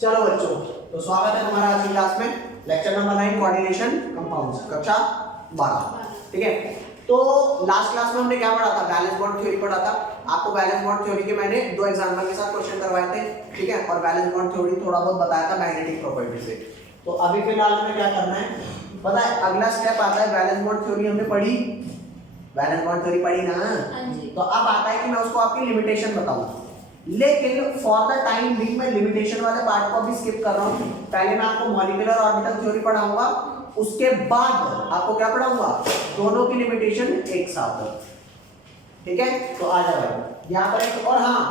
चलो बच्चों, तो स्वागत है तुम्हारा आज की क्लास में। लेक्चर नंबर 9 कोऑर्डिनेशन कंपाउंड्स, कक्षा 12। ठीक है, तो लास्ट क्लास में हमने क्या पढ़ा था? बैलेंस बॉन्ड थ्योरी पढ़ा था। आपको बैलेंस बॉन्ड थ्योरी के मैंने 2 एग्जाम्पल के साथ क्वेश्चन करवाए थे। ठीक है, और बैलेंस बॉन्ड थ्योरी थोड़ा बहुत बताया था मैग्नेटिक प्रॉपर्टी से। तो अभी फिलहाल हमें क्या करना है पता है? अगला स्टेप आता है, बैलेंस बॉन्ड थ्योरी हमने पढ़ी, बैलेंस बॉन्ड थ्योरी पढ़ी ना। तो अब आता है कि मैं उसको आपकी लिमिटेशन बताऊं, लेकिन फॉर द टाइम बिंग मैं लिमिटेशन वाले पार्ट को भी स्किप कर रहा हूं। पहले मैं आपको मॉलिक्यूलर ऑर्बिटल थ्योरी पढ़ाऊंगा, उसके बाद आपको क्या पढ़ाऊंगा? दोनों की लिमिटेशन एक साथ। ठीक है, तो आ जाओ भाई यहां पर एक और। हाँ,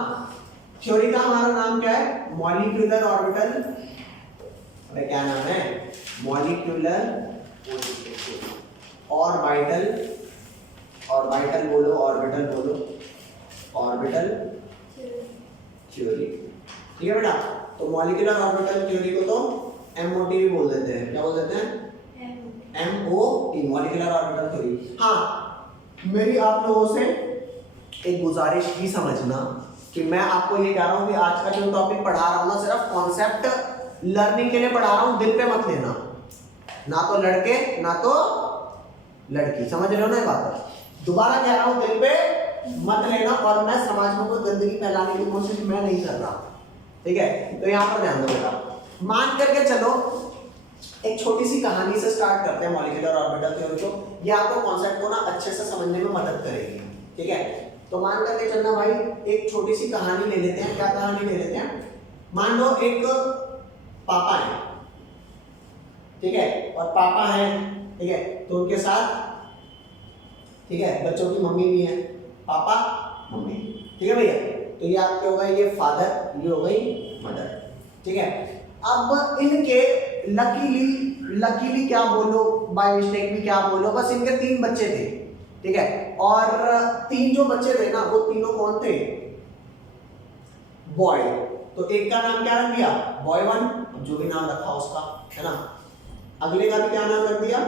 थ्योरी का हमारा नाम क्या है? Molecular orbital. अरे क्या नाम है? Molecular orbital. ऑर्बिटल बोलो, ऑर्बिटल बोलो, ऑर्बिटल थ्योरी। ठीक है बेटा, तो मॉलिक्यूलर ऑर्बिटल थ्योरी को तो एमओटी भी बोल देते हैं। क्या बोल देते हैं? MOT, molecular orbital theory. हाँ, मेरी आप लोगों से एक गुजारिश ही समझना कि मैं आपको ये कह रहा हूं कि आज का जो टॉपिक पढ़ा रहा हूं ना, सिर्फ कॉन्सेप्ट लर्निंग के लिए पढ़ा रहा हूं, दिल पे मत लेना। ना तो लड़के ना तो लड़की, समझ रहे हो ना ये बात? दोबारा कह रहा हूं, दिल पे मत लेना। और मैं समाज में कोई गंदगी फैलाने की कोशिश मैं नहीं कर रहा। ठीक है, तो यहाँ पर ध्यान दो बेटा। मान करके चलो, एक छोटी सी कहानी से स्टार्ट करते हैं मॉलिक्यूलर ऑर्बिटल थ्योरी को। ये आपको कॉन्सेप्ट को ना अच्छे से समझने में मदद करेगी। ठीक है, तो मान करके चलना भाई, एक छोटी सी कहानी ले लेते हैं। क्या कहानी ले लेते हैं? मान लो एक पापा है, ठीक है, और पापा है, ठीक है, तो उनके साथ, ठीक है, बच्चों की मम्मी भी है, पापा मम्मी। ठीक है भैया, तो ये आपके हो गए ये फादर, ये हो गई मदर। ठीक है, अब इनके लकीली क्या बोलो, बाय मिस्टेक भी क्या बोलो, बस इनके 3 बच्चे थे। ठीक है, और 3 जो बच्चे थे ना, वो तीनों कौन थे? बॉय। तो एक का नाम क्या रख दिया? बॉय 1, जो भी नाम रखा उसका, है ना। अगले का भी क्या नाम रख दिया?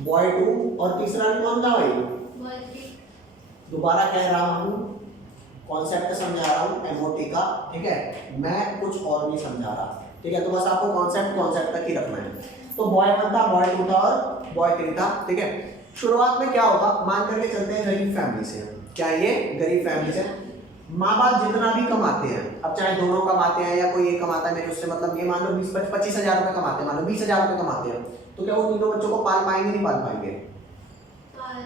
बॉय 2, और तीसरा कौन था भाई? दोबारा कह रहा हूं, कॉन्सेप्ट समझा रहा हूं एमओटी का। ठीक है, मैं कुछ और नहीं समझा रहा। ठीक है, तो बस आपको कॉन्सेप्ट तक ही रखना है। तो बॉय 1 था, बॉय 2 था और बॉय 3 था। ठीक है, शुरुआत में क्या होगा? मान करके चलते हैं गरीब फैमिली से। क्या ये गरीब फैमिली से? माँ बाप जितना भी कमाते हैं, अब चाहे दोनों कमाते हैं या कोई एक कमाता है, मेरे उससे मतलब ये मान लो 20-25 हजार रुपए कमाते हैं, मान लो 20 हजार रुपए कमाते हैं, तो क्या वो तीनों बच्चों को पाल पाएंगे? नहीं पाल पाएंगे।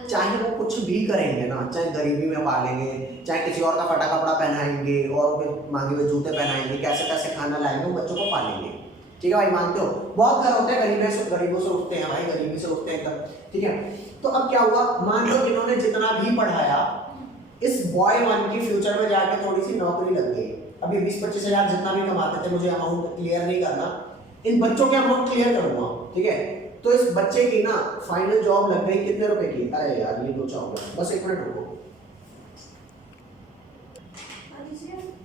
चाहे वो कुछ भी करेंगे ना, चाहे गरीबी में पालेंगे, चाहे किसी और का फटा कपड़ा पहनाएंगे और उनके मांगे हुए जूते पहनाएंगे, कैसे कैसे खाना लाएंगे, वो बच्चों को पालेंगे। ठीक है भाई, मानते हो? बहुत घर होते हैं गरीबों से उठते हैं भाई, गरीबी से उठते हैं एकदम। ठीक है, तो अब क्या हुआ? मान लो इन्होंने जितना भी पढ़ाया, इस बॉय 1 की फ्यूचर में जाके थोड़ी सी नौकरी लग गई। अभी 20-25 हजार जितना भी कमाते थे, मुझे अमाउंट क्लियर नहीं करना, इन बच्चों के अमाउंट क्लियर करूंगा। ठीक है, तो इस बच्चे की ना फाइनल जॉब लग गई कितने रुपए की? अरे यार ये लोचा हो गया, बस 1 मिनट रुको,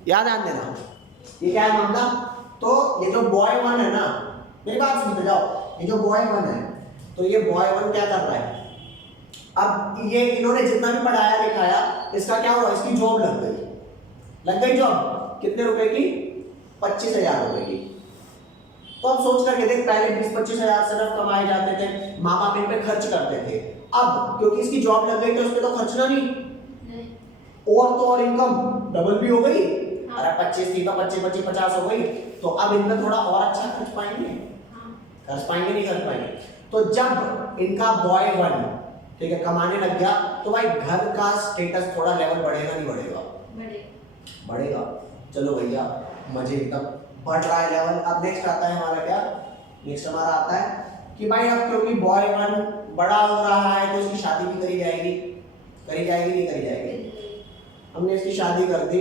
याद आने देना ये क्या है मामला। तो ये जो बॉय 1 है ना, मेरी बात सुनते जाओ, ये जो बॉय 1 है, तो ये बॉय 1 क्या कर रहा है? अब ये इन्होंने जितना भी पढ़ाया लिखाया, इसका क्या हुआ? इसकी जॉब लग गई जॉब। कितने रुपए की? 25,000 रुपए की। तो अब सोच करके देख, पहले 20-25 हजार सिर्फ कमाए जाते थे, माँ बाप इन पे खर्च करते थे। अब क्योंकि इसकी जॉब लग गई तो उसपे तो खर्चना नहीं, और तो और इनकम डबल भी हो गई। अरे 25 थी तो 25-50 हो गई, तो अब इनमें थोड़ा और अच्छा खर्च पाएंगे। खर्च पाएंगे नहीं खर्च पाएंगे। तो जब इनका बॉय 1, ठीक है, कमाने लग गया, तो भाई घर का स्टेटस थोड़ा लेवल बढ़ेगा नहीं बढ़ेगा? बढ़ेगा। चलो भैया, मजे एकदम बढ़ रहा है लेवल। अब नेक्स्ट आता है हमारा क्या? नेक्स्ट हमारा आता है कि भाई अब क्योंकि बॉय 1 बड़ा हो रहा है, तो इसकी शादी भी करी जाएगी नहीं करी जाएगी? हमने इसकी शादी कर दी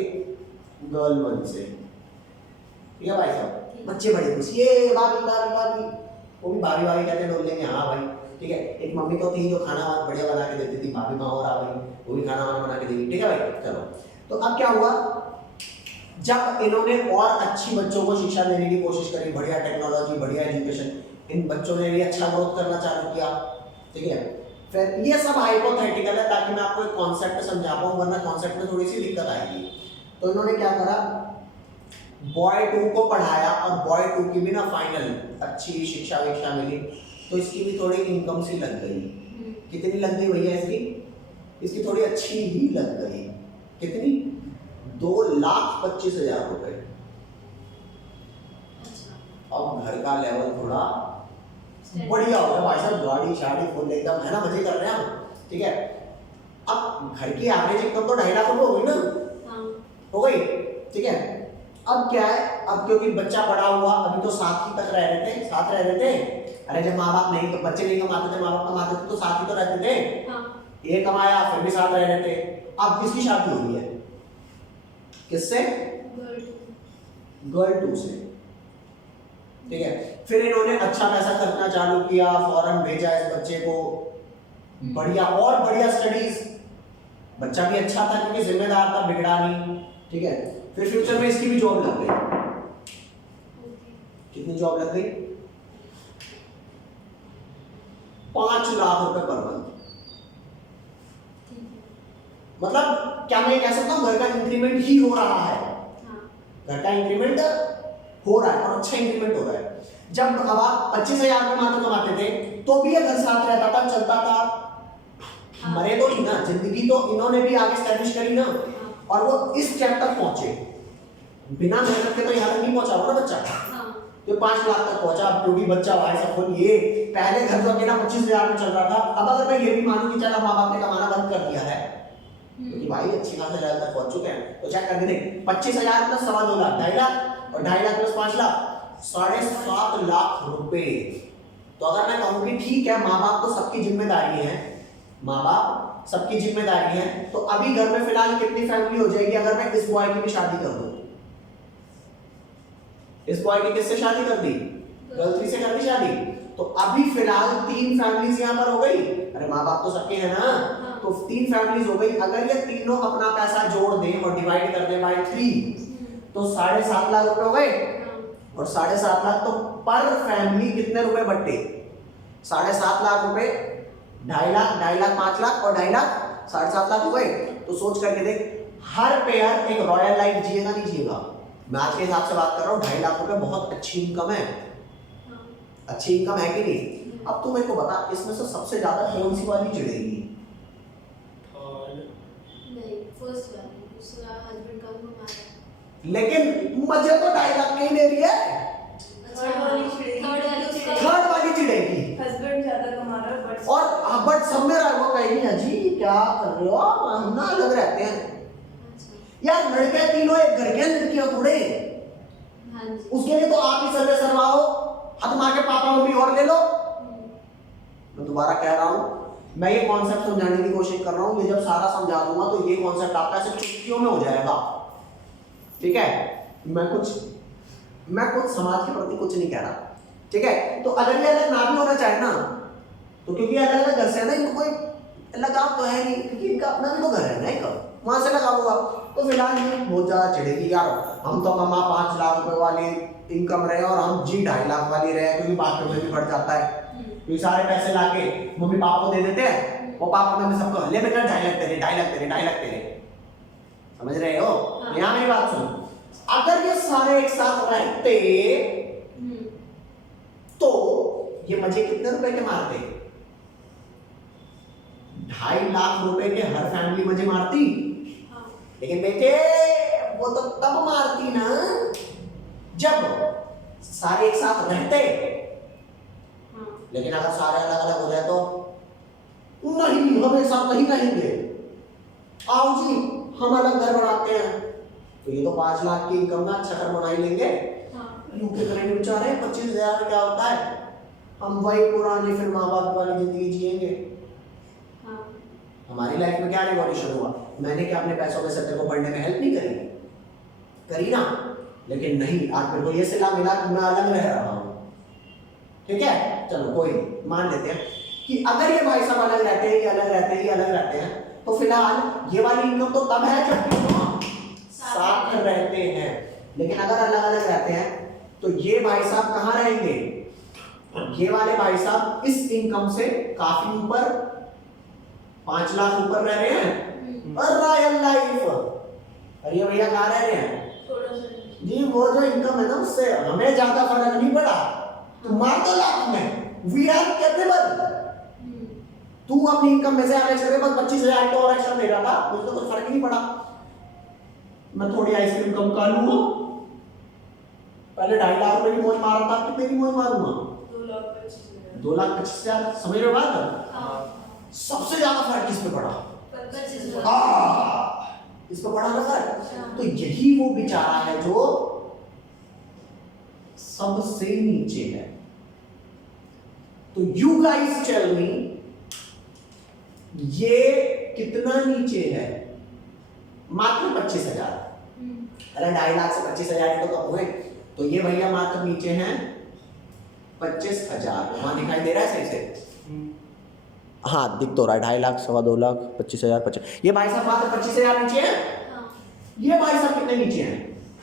गर्ल 1 से। ठीक है भाई साहब, बच्चे बड़े खुश, ये भाभी भाभी भाभी, वो भी भाभी भाभी कहते बोल लेंगे। हाँ भाई, ठीक है। एक मम्मी को थी जो खाना बढ़िया बना के देती थी, भाभी माँ और आ गई, वो भी खाना वाना बना के देगी। ठीक है भाई, चलो। तो अब क्या हुआ? जब इन्होंने और अच्छी बच्चों को शिक्षा देने की कोशिश करी, बढ़िया टेक्नोलॉजी, बढ़िया एजुकेशन, इन बच्चों ने भी अच्छा ग्रोथ करना चालू किया। ठीक है, फिर ये सब हाइपोथेटिकल है ताकि मैं आपको एक कॉन्सेप्ट समझा पाऊँ, वरना कॉन्सेप्ट में थोड़ी सी दिक्कत आएगी। तो इन्होंने क्या करा? बॉय 2 को पढ़ाया और बॉय 2 की भी ना फाइनल अच्छी शिक्षा विक्षा मिली, तो इसकी भी थोड़ी इनकम सी लग गई। कितनी लग गई भैया इसकी थोड़ी अच्छी ही लग गई। कितनी? 2,25,000 रुपए। अब घर का लेवल थोड़ा बढ़िया हो गया भाई साहब, गाड़ी शाड़ी फुल एकदम है ना, मजे कर रहे हैं हम, ठीक है। अब घर की एवरेज इनकम तो 2.5 लाख रुपए हो गई ना, हो गई, ठीक है। अब क्या है, अब क्योंकि बच्चा बड़ा हुआ, अभी तो साथ ही तक रह रहे थे, साथ रह रहे थे। अरे जब माँ बाप नहीं, बच्चे नहीं कमाते थे, माँ बाप कमाते थे तो साथ ही तो रहते थे। ये कमाया फिर भी साथ रह रहे थे। अब किसकी शादी हो रही है? किससे? गर्ल 2 से, ठीक है। फिर इन्होंने अच्छा पैसा खर्चना चालू किया, फॉरेन भेजा इस बच्चे को, बढ़िया और बढ़िया स्टडीज, बच्चा भी अच्छा था क्योंकि जिम्मेदार था, बिगड़ा नहीं, ठीक है। फिर फ्यूचर में इसकी भी जॉब लग गई। कितनी जॉब लग गई? 5 लाख रुपए पर मंथ। मतलब क्या मैं कह सकता हूँ घर का इंक्रीमेंट ही हो रहा है, घर का इंक्रीमेंट हो रहा है और अच्छा इंक्रीमेंट हो रहा है। जब अब आप 25,000 रुपए मात्र कमाते थे तो भी ये घर साथ रहता था, चलता था, मरे तो नहीं ना, जिंदगी तो इन्होंने भी आगे स्टैब्लिश करी ना, और वो इस स्टेप तक पहुंचे। बिना मेहनत के तो यहाँ तक नहीं पहुंचा होगा ना बच्चा, तो 5 लाख तक पहुंचा। अब क्योंकि बच्चा भाई सब ये पहले घर तो अकेला 25,000 में चल रहा था, अब अगर मैं ये भी मानूं कि चलो माँ बाप ने कमाना बंद कर दिया है, क्योंकि भाई अच्छी खासा लेवल तक पहुंच चुके हैं, तो चेक करके देख, 25,000 प्लस 2.25 लाख, 2.5 लाख, और 2.5 लाख प्लस 5 लाख, 7.5 लाख रुपए। तो अगर मैं कहूँ कि ठीक है माँ बाप तो सबकी जिम्मेदारी है, माँ बाप सबकी जिम्मेदारी है, तो अभी घर में फिलहाल कितनी फैमिली हो जाएगी अगर मैं इस बॉय की भी शादी कर दूं? इस बॉय की किससे शादी कर दी? गर्ल 3 से कर दी शादी, तो अभी फिलहाल 3 फैमिलीज यहाँ पर हो गई। अरे माँ बाप तो सबके हैं ना, तो 3 फैमिलीज हो गई। अगर ये तीनों अपना पैसा जोड़ दें और डिवाइड कर दें बाय 3, तो 7.5 लाख रुपए हो गए, और 7.5 लाख तो पर फैमिली कितने रुपए बट्टे? 7.5 लाख रुपए, 2.5 लाख, 2.5 लाख 5 लाख, और 2.5 लाख 7.5 लाख हो गए। तो सोच करके देख, हर पेयर एक रॉयल लाइफ जिएगा नहीं जिएगा? मैं आज के हिसाब से बात कर रहा हूँ, 2.5 लाख रुपए बहुत अच्छी इनकम है, अच्छी इनकम है कि नहीं? अब तू मेरे को बता, इसमें से सबसे ज्यादा कौन सी वाली चिढ़ेगी? नहीं, फर्स्ट वाली, दूसरा हस्बैंड का कमा रहा है, लेकिन मजे तो 2.5 लाख नहीं ले रही है। थर्ड वाली चिढ़ेगी, हस्बैंड ज्यादा कमा रहा है बट सब में वो कहेगी अजी क्या कर रहे हो, हम ना अलग रहते हैं। यार लड़के तीनों एक घर के, लड़कियां थोड़े, उसके लिए तो आप ही सर्वे सरवाओ, हाथ मार के पापा मम्मी और ले लो। मैं दोबारा कह रहा हूँ, मैं ये कॉन्सेप्ट समझाने की कोशिश कर रहा हूँ, ये जब सारा समझा दूंगा तो ये कॉन्सेप्ट आपका सिर्फ चुटकियों में हो जाएगा, ठीक है। मैं कुछ समाज के प्रति कुछ नहीं कह रहा, ठीक है। तो अगर ये अलग ना भी होना चाहे ना, तो क्योंकि अलग अलग घर से है ना, इनको कोई लगाव तो है नहीं, क्योंकि इनका अपना भी तो घर है ना, एक वहां से लगाव होगा। तो फिलहाल ये बहुत ज्यादा चिढ़ेगी, यार हम तो कमा 5 लाख रुपए वाली इनकम रहे और हम जी 2.5 लाख वाली रहे, क्योंकि बाथरूम में भी बढ़ जाता है, क्योंकि सारे पैसे लाके मम्मी पापा को दे देते हैं, वो पापा मम्मी सबको ले बेटा 2.5 लाख तेरे, 2.5 लाख तेरे, 2.5 लाख तेरे, समझ रहे हो? यहाँ मेरी बात सुनो, अगर ये सारे एक साथ रहते तो ये मजे कितने रुपए के मारते? 2.5 लाख रुपए के हर फैमिली मजे मारती, लेकिन बेटे वो तो तब मारती ना जब सारे एक साथ रहते। लेकिन अगर सारे अलग अलग हो जाए तो नहीं, हम एक साथ नहीं रहेंगे, आओ जी हम अलग घर बनाते हैं, तो ये तो 5 लाख की इनकम ना अच्छा घर बना ही लेंगे। यूपी करेंगे बेचारे, 25,000 में क्या होता है, हम वही पुरानी फिर माँ बाप वाली जिंदगी जिएंगे। हमारी लाइफ में क्या रिवॉल्यूशन हुआ? मैंने क्या अपने पैसों के सत्य को बढ़ने में हेल्प नहीं करी ना, लेकिन नहीं, आज मेरे को ये सिला मिला कि मैं अलग रह रहा हूँ, ठीक है। चलो कोई नहीं, मान लेते हैं कि अगर ये भाई साहब अलग रहते हैं, ये अलग रहते हैं, ये अलग रहते हैं, तो फिलहाल ये वाली इनकम तो तब है जब साथ रहते हैं। लेकिन अगर अलग अलग रहते हैं तो ये भाई साहब कहाँ रहेंगे? ये वाले भाई साहब इस इनकम से काफी ऊपर, 5 लाख ऊपर रह रहे हैं, और रॉयल लाइफ। अरे भैया कहाँ रह रहे हैं? जी वो जो इनकम है ना उससे हमें ज्यादा फर्क नहीं पड़ा। तो मार दो लाख में, वी आर कैपेबल। तू अपनी इनकम में से एवरेज करके बस 25,000 तो और एक्स्ट्रा दे रहा था, मुझे तो कोई फर्क ही नहीं पड़ा। मैं थोड़ी आइसक्रीम कम कर लूंगा, पहले 2.5 लाख रुपए की मौज मार रहा था, कितने की मौज मारूंगा? 2,25,000। 2,25,000। समझ रहे हो बात? सबसे ज्यादा फर्क किस पे पड़ा? 25,000। इस पे पड़ा ना फर्क। तो यही वो बेचारा है जो सबसे नीचे है। तो यू गाइस टेल मी, ये कितना नीचे है? मात्र 25,000। अरे 2.5 लाख से 25,000 तो कम हुए। तो ये भैया मात्र नीचे हैं 25,000। वहां दिखाई दे रहा है सही से? हाँ दिख तो रहा है। 2.5 लाख, 2.25 लाख, 25,000, 25। ये भाई साहब मात्र 25,000 नीचे हैं। ये भाई साहब कितने नीचे हैं?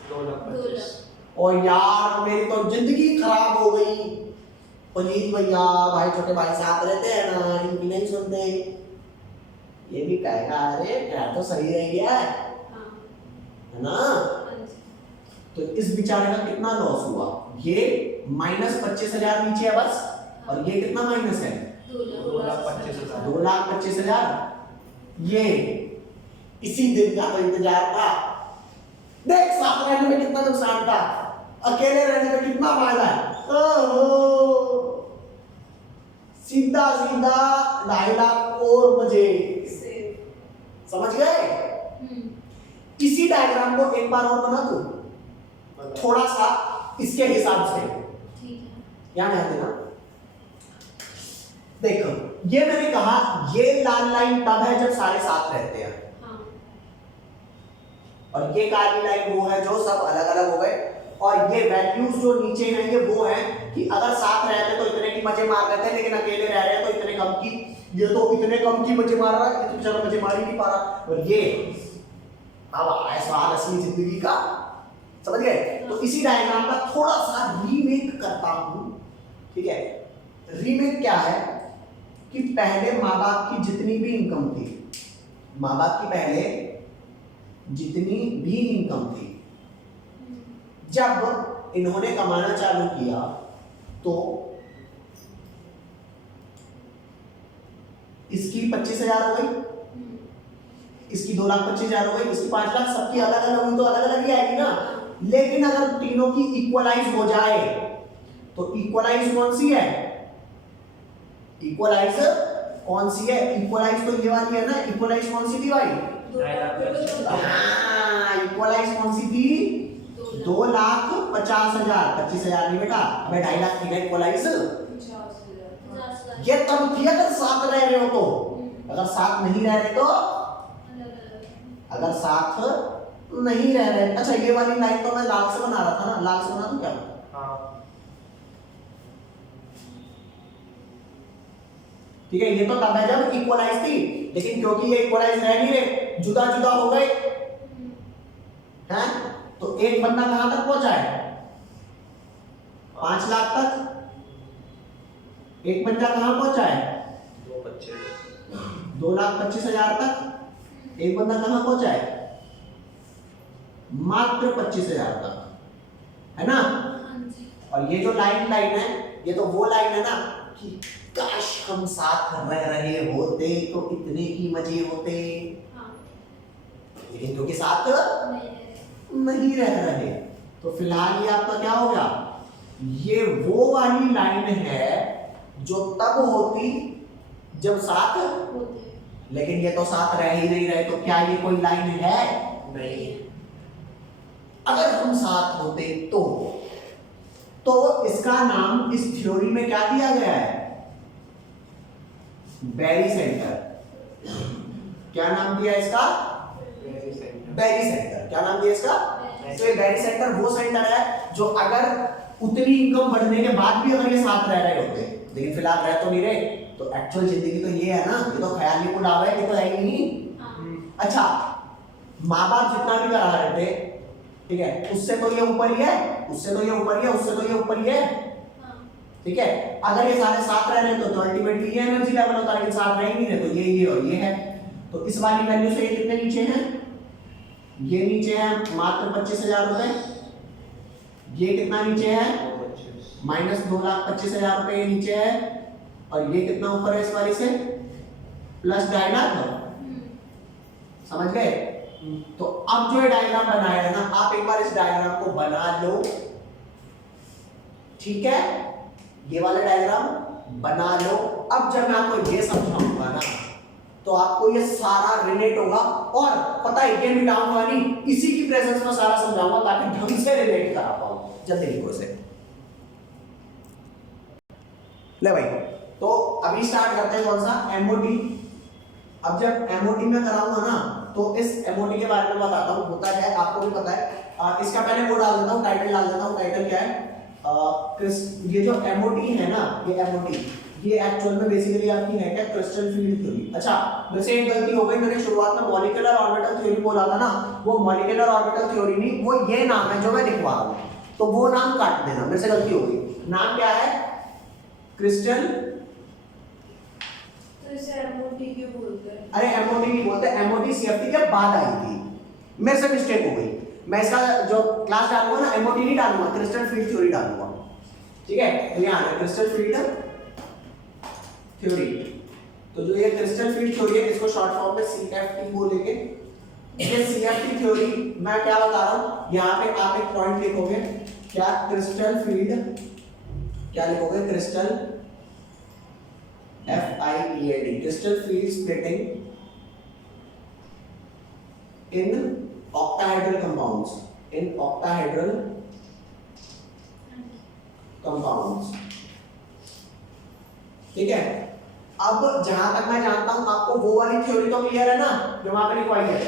2 लाख। और यार मेरी तो जिंदगी खराब हो गई। पुनीत भैया भाई छोटे भाई साहब रहते हैं ना, इनकी नहीं सुनते। ये भी कहेगा अरे क्या तो सही रह गया है ना। तो इस बेचारे का कितना लॉस हुआ? ये -25,000 नीचे है बस। और ये कितना माइनस है? 2,25,000। 2,25,000। ये इसी दिन का तो इंतजार था। देख साथ रहने में कितना नुकसान था, अकेले रहने में कितना फायदा है। ओहो, सीधा सीधा 2.5 लाख और मजे। समझ गए? इसी डायग्राम को एक बार और बना दो थोड़ा सा इसके हिसाब से। यहाँ ध्यान देना। देखो ये मैंने कहा ये लाल लाइन तब है जब सारे साथ रहते हैं। और ये काली लाइन वो है जो सब अलग अलग हो गए। और ये वैल्यूज जो नीचे हैं ये वो है कि अगर साथ रहते तो इतने की मजे मार रहे थे, लेकिन अकेले रह रहे हैं तो इतने कम की। ये तो इतने कम की मजे मार रहा है, ये तो बेचारा मजे मार ही नहीं पा रहा। और ये अब ऐसा असली जिंदगी का। समझ गए? तो इसी डायग्राम का थोड़ा सा रीमेक करता हूं। ठीक है? रीमेक क्या है कि पहले माँ बाप की जितनी भी इनकम थी, माँ बाप की पहले जितनी भी इनकम थी, जब इन्होंने कमाना चालू किया तो इसकी 25,000 हो गई, इसकी 2,25,000 हो गई, इसकी 5 लाख। सबकी अलग अलग हुई तो अलग अलग ही आएगी ना। लेकिन अगर तीनों की इक्वलाइज हो जाए तो इक्वलाइज कौन सी है? इक्वलाइज कौन सी है? इक्वलाइज तो ये वाली है ना। इक्वलाइज कौन सी थी भाई? इक्वलाइज कौन सी थी? 2,50,000। 25,000 नहीं बेटा, हमें 2.5 लाख थी ना इक्वलाइज। ये तब थी अगर साथ रह रहे हो तो। अगर साथ नहीं रह रहे तो, अगर साथ नहीं रह रहे। अच्छा ये वाली लाइन तो मैं लाल से बना रहा था ना, लाल से बना दूं क्या? ठीक है, ये तो तब है जब इक्वलाइज थी। लेकिन क्योंकि ये इक्वलाइज रह नहीं रहे, जुदा जुदा हो गए हैं, तो एक बंदा कहां तक पहुंचा है? 5 लाख तक। एक बंदा कहां पहुंचा है? 2,25,000 तक। एक बंदा कहां पहुंचा है? मात्र 25,000 तक, है ना। और ये जो लाइन है, ये तो वो लाइन है ना कि काश हम साथ रह रहे होते तो इतने ही मजे होते। लेकिन क्योंकि साथ नहीं रह रहे तो फिलहाल ये आपका क्या हो गया? ये वो वाली लाइन है जो तब होती जब साथ होते, लेकिन ये तो साथ रह ही नहीं रहे, तो क्या ये कोई लाइन है? नहीं। अगर हम साथ होते तो इसका नाम इस थ्योरी में क्या दिया गया है? बैरी सेंटर। क्या नाम दिया इसका? बैरी सेंटर। क्या नाम दिया इसका? तो ये बैरी सेंटर वो सेंटर है जो अगर उतनी इनकम बढ़ने के बाद भी अगर ये साथ रह रहे होते, लेकिन फिलहाल रह तो नहीं रहे, तो एक्चुअल जिंदगी तो ये है ना, ये तो ख्याल ही उड़ावा है, ये तो है ही नहीं। अच्छा माँ बाप जितना भी करा रहे थे, ठीक है, उससे तो ये ऊपर ही है, उससे तो ये ऊपर ही है, उससे तो ये ऊपर ही है। ठीक है, अगर ये सारे साथ रह रहे हैं तो अल्टीमेटली ये एनर्जी लेवल होता है, लेकिन साथ रह ही नहीं रहे तो ये और ये है। तो इस वाली वैल्यू से ये कितने नीचे हैं? ये नीचे है मात्र 25,000 रुपए। ये कितना नीचे है, 25। -2,25,000 रुपए नीचे है, और ये कितना ऊपर है इस वाली से, +2.5 लाख। समझ गए? तो अब जो ये डायग्राम बनाया है ना, आप एक बार इस डायग्राम को बना लो, ठीक है? ये वाला डायग्राम बना लो। अब जब मैं आपको ये समझाऊंगा ना, तो आपको ये सारा रिलेट होगा, और पता है ये मिटाऊंगा नहीं, इसी की प्रेजेंस में सारा समझाऊंगा ताकि ढंग से रिलेट करा पाऊं। जल्दी लिखो इसे। ले भाई, तो अभी स्टार्ट करते हैं कौन सा, एमओडी। अब जब एमओडी में कराऊंगा ना, तो इस एमओडी के बारे में बताता हूँ, होता क्या है आपको भी पता है। इसका पहले वो डाल देता हूँ, टाइटल डाल देता हूँ। टाइटल क्या है, ये जो एमओडी है ना, ये एमओडी, ये एक्चुअल में बेसिकली आपकी है क्या, क्रिस्टल फील्ड थ्योरी। अच्छा, वैसे एक गलती हो गई, मैंने शुरुआत में मॉलिक्यूलर ऑर्बिटल थ्योरी बोला था ना, वो मॉलिक्यूलर ऑर्बिटल थ्योरी नहीं, वो ये नाम है जो मैं लिखवा रहा हूँ, तो वो नाम काट देना, मेरे से गलती हो गई। नाम क्या है, क्रिस्टल। तो इसे एमओडी क्यों बोलते हैं? अरे एमओडी नहीं बोलते, एमओडी सीएफटी के बाद आई थी, मेरे से मिस्टेक हो गई। मैं इसका जो क्लास डालूंगा ना, एमओडी नहीं डालूंगा, क्रिस्टल फील्ड थ्योरी डालूंगा, ठीक है? तो यहाँ है क्रिस्टल फील्ड थ्योरी। तो जो ये क्रिस्टल फील्ड थ्योरी है, इसको शॉर्ट फॉर्म में सीएफटी बोलेंगे। ये सीएफटी थ्योरी मैं क्या बता रहा हूँ, यहाँ पे आप एक पॉइंट लिखोगे, क्या, क्रिस्टल फील्ड, क्या लिखोगे, crystal FIELD, crystal field splitting in octahedral compounds, in octahedral compounds, ठीक है? अब जहां तक मैं जानता हूं आपको वो वाली थ्योरी तो क्लियर है ना, जो वहां पे लिखवाई है।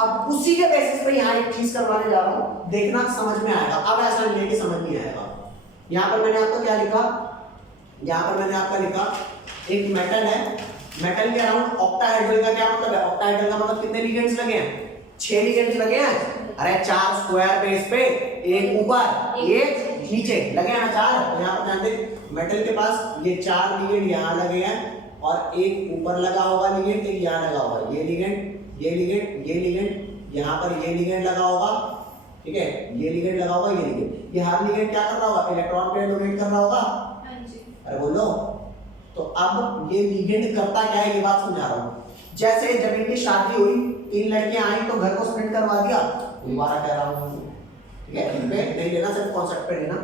अब उसी के बेसिस पे यहाँ एक चीज करवाने जा रहा हूं, देखना समझ में आएगा। अब ऐसा नहीं है कि समझ नहीं आएगा। यहाँ पर मैंने आपको क्या लिखा, यहाँ पर मैंने आपका लिखा एक मेटल है, मेटल के अराउंड ऑक्टाहेड्रल का क्या मतलब है, ऑक्टाहेड्रल का मतलब कितने लिगेंड्स लगे हैं, 6 लिगेंड्स लगे हैं। अरे 4 स्क्वायर बेस पे, एक ऊपर एक नीचे लगे हैं ना 4। तो यहाँ पर ध्यान दें, मेटल के पास ये 4 लिगेंड यहाँ लगे हैं, और एक ऊपर लगा होगा लिगेंड, एक यहाँ लगा होगा, ये लिगेंड, ये लिगेंड, ये लिगेंड, यहाँ पर ये लिगेंड लगा होगा, ठीक है? ये लिगेंड लगा होगा, ये लिगेंड, ये हर लिगेंड क्या कर रहा होगा, इलेक्ट्रॉन पेयर डोनेट कर रहा होगा। अरे बोलो, तो अब ये लिगेंड करता क्या है, ये बात समझा रहा हूँ। जैसे जब इनकी शादी हुई, 3 लड़कियां आई तो घर को स्प्लिट करवा दिया, दोबारा कह रहा हूँ, ठीक है? नहीं लेना, सिर्फ कॉन्सेप्ट पे लेना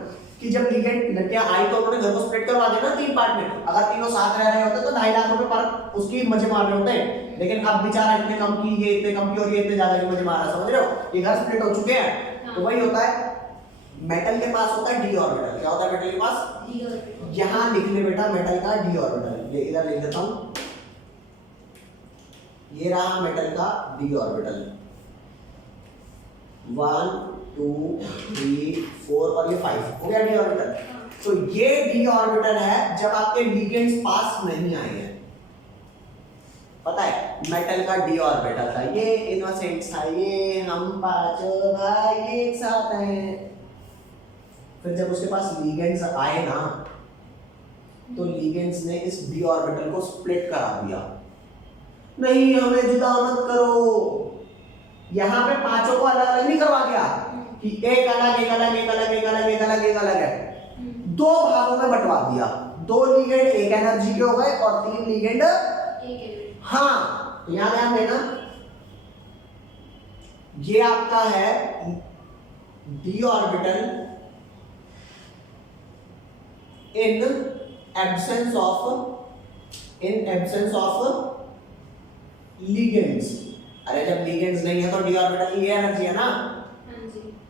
कि जब लिगेंड लड़कियां आई तो उन्होंने घर को स्प्लिट करवा देना 3 पार्ट में। अगर तीनों साथ रह रहे होते तो 2.5 लाख रुपए पर उसकी मजे मार रहे होते, लेकिन अब बेचारा इतने कम की, ये इतने कम की, और ये इतने ज्यादा की मजे मार रहा है, समझ रहे हो? ये घर स्प्लिट हो चुके हैं। तो वही होता है, मेटल के पास होता है डी ऑर्बिटल। क्या होता है मेटल के पास, यहाँ लिख ले बेटा, मेटल का डी ऑर्बिटल, ये इधर लिख देता हूँ, ये रहा मेटल का डी ऑर्बिटल, 1 2 3 4 और ये 5 हो गया डी ऑर्बिटल। तो ये डी ऑर्बिटल है जब आपके लिगेंड्स पास नहीं आए हैं। पता है, मेटल का डी ऑर्बिटल था, ये इनोसेंट था, ये हम पांचों भाई एक साथ हैं। फिर जब उसके पास लिगेंड्स आए ना, तो लिगेंड्स ने इस डी ऑर्बिटल को स्प्लिट करा दिया। नहीं, हमें जुदा मत करो। यहाँ पे पांचों को अलग अलग नहीं करवा दिया कि एक अलग, एक अलग, एक अलग, एक अलग, एक अलग, एक अलग है, 2 भागों में बंटवा दिया। 2 लिगेंड एक एनर्जी के हो गए और 3 लिगेंड एक। हाँ, यहाँ ध्यान देना, ये आपका है D orbital in absence of ligands. अरे जब लिगेंड्स नहीं है तो डी ऑर्बिटल की ये एनर्जी है ना,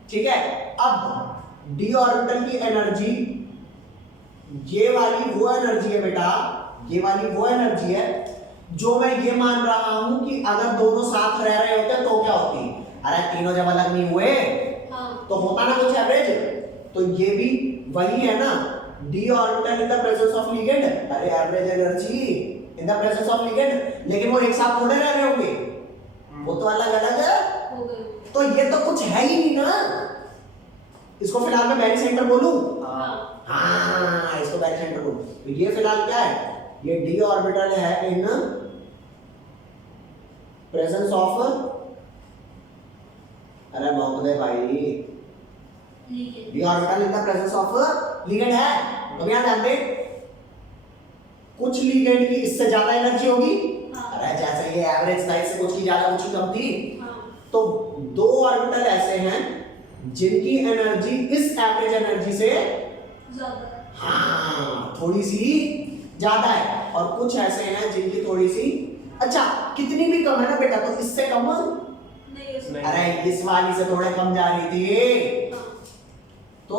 ठीक है? अब डी ऑर्बिटल की एनर्जी, ये वाली वो एनर्जी है बेटा, ये वाली वो एनर्जी है जो मैं ये मान रहा हूं कि अगर दोनों साथ रह रहे होते तो क्या होती। अरे तीनों जब अलग नहीं हुए तो होता ना कुछ एवरेज, तो ये भी वही है ना, d orbital in the presence of ligand. अरे average energy in the presence of ligand, लेकिन वो एक साथ थोड़े रह रहे होंगे, वो तो अलग अलग है। तो ये तो कुछ है ही नहीं ना। इसको फिलहाल मैं बैरी सेंटर बोलूं, हाँ इसको बैरी सेंटर बोलूं। तो ये फिलहाल क्या है, ये डी ऑर्बिटल है इन प्रेजेंस ऑफ, अरे महोदय भाई ligand D orbital in the presence of ligand है। तो यहाँ ध्यान दें, कुछ लिगेंड की इससे ज्यादा एनर्जी होगी, हाँ अरे जैसे ये एवरेज साइज से कुछ की ज्यादा कुछ की कम थी, हाँ तो दो ऑर्बिटल ऐसे हैं जिनकी एनर्जी इस एवरेज एनर्जी से ज्यादा हाँ थोड़ी सी ज्यादा है, और कुछ ऐसे हैं जिनकी थोड़ी सी, अच्छा कितनी भी कम है ना बेटा, तो इससे कम, नहीं उसमें अरे इस वाली से थोड़े कम जा रही थी। हाँ तो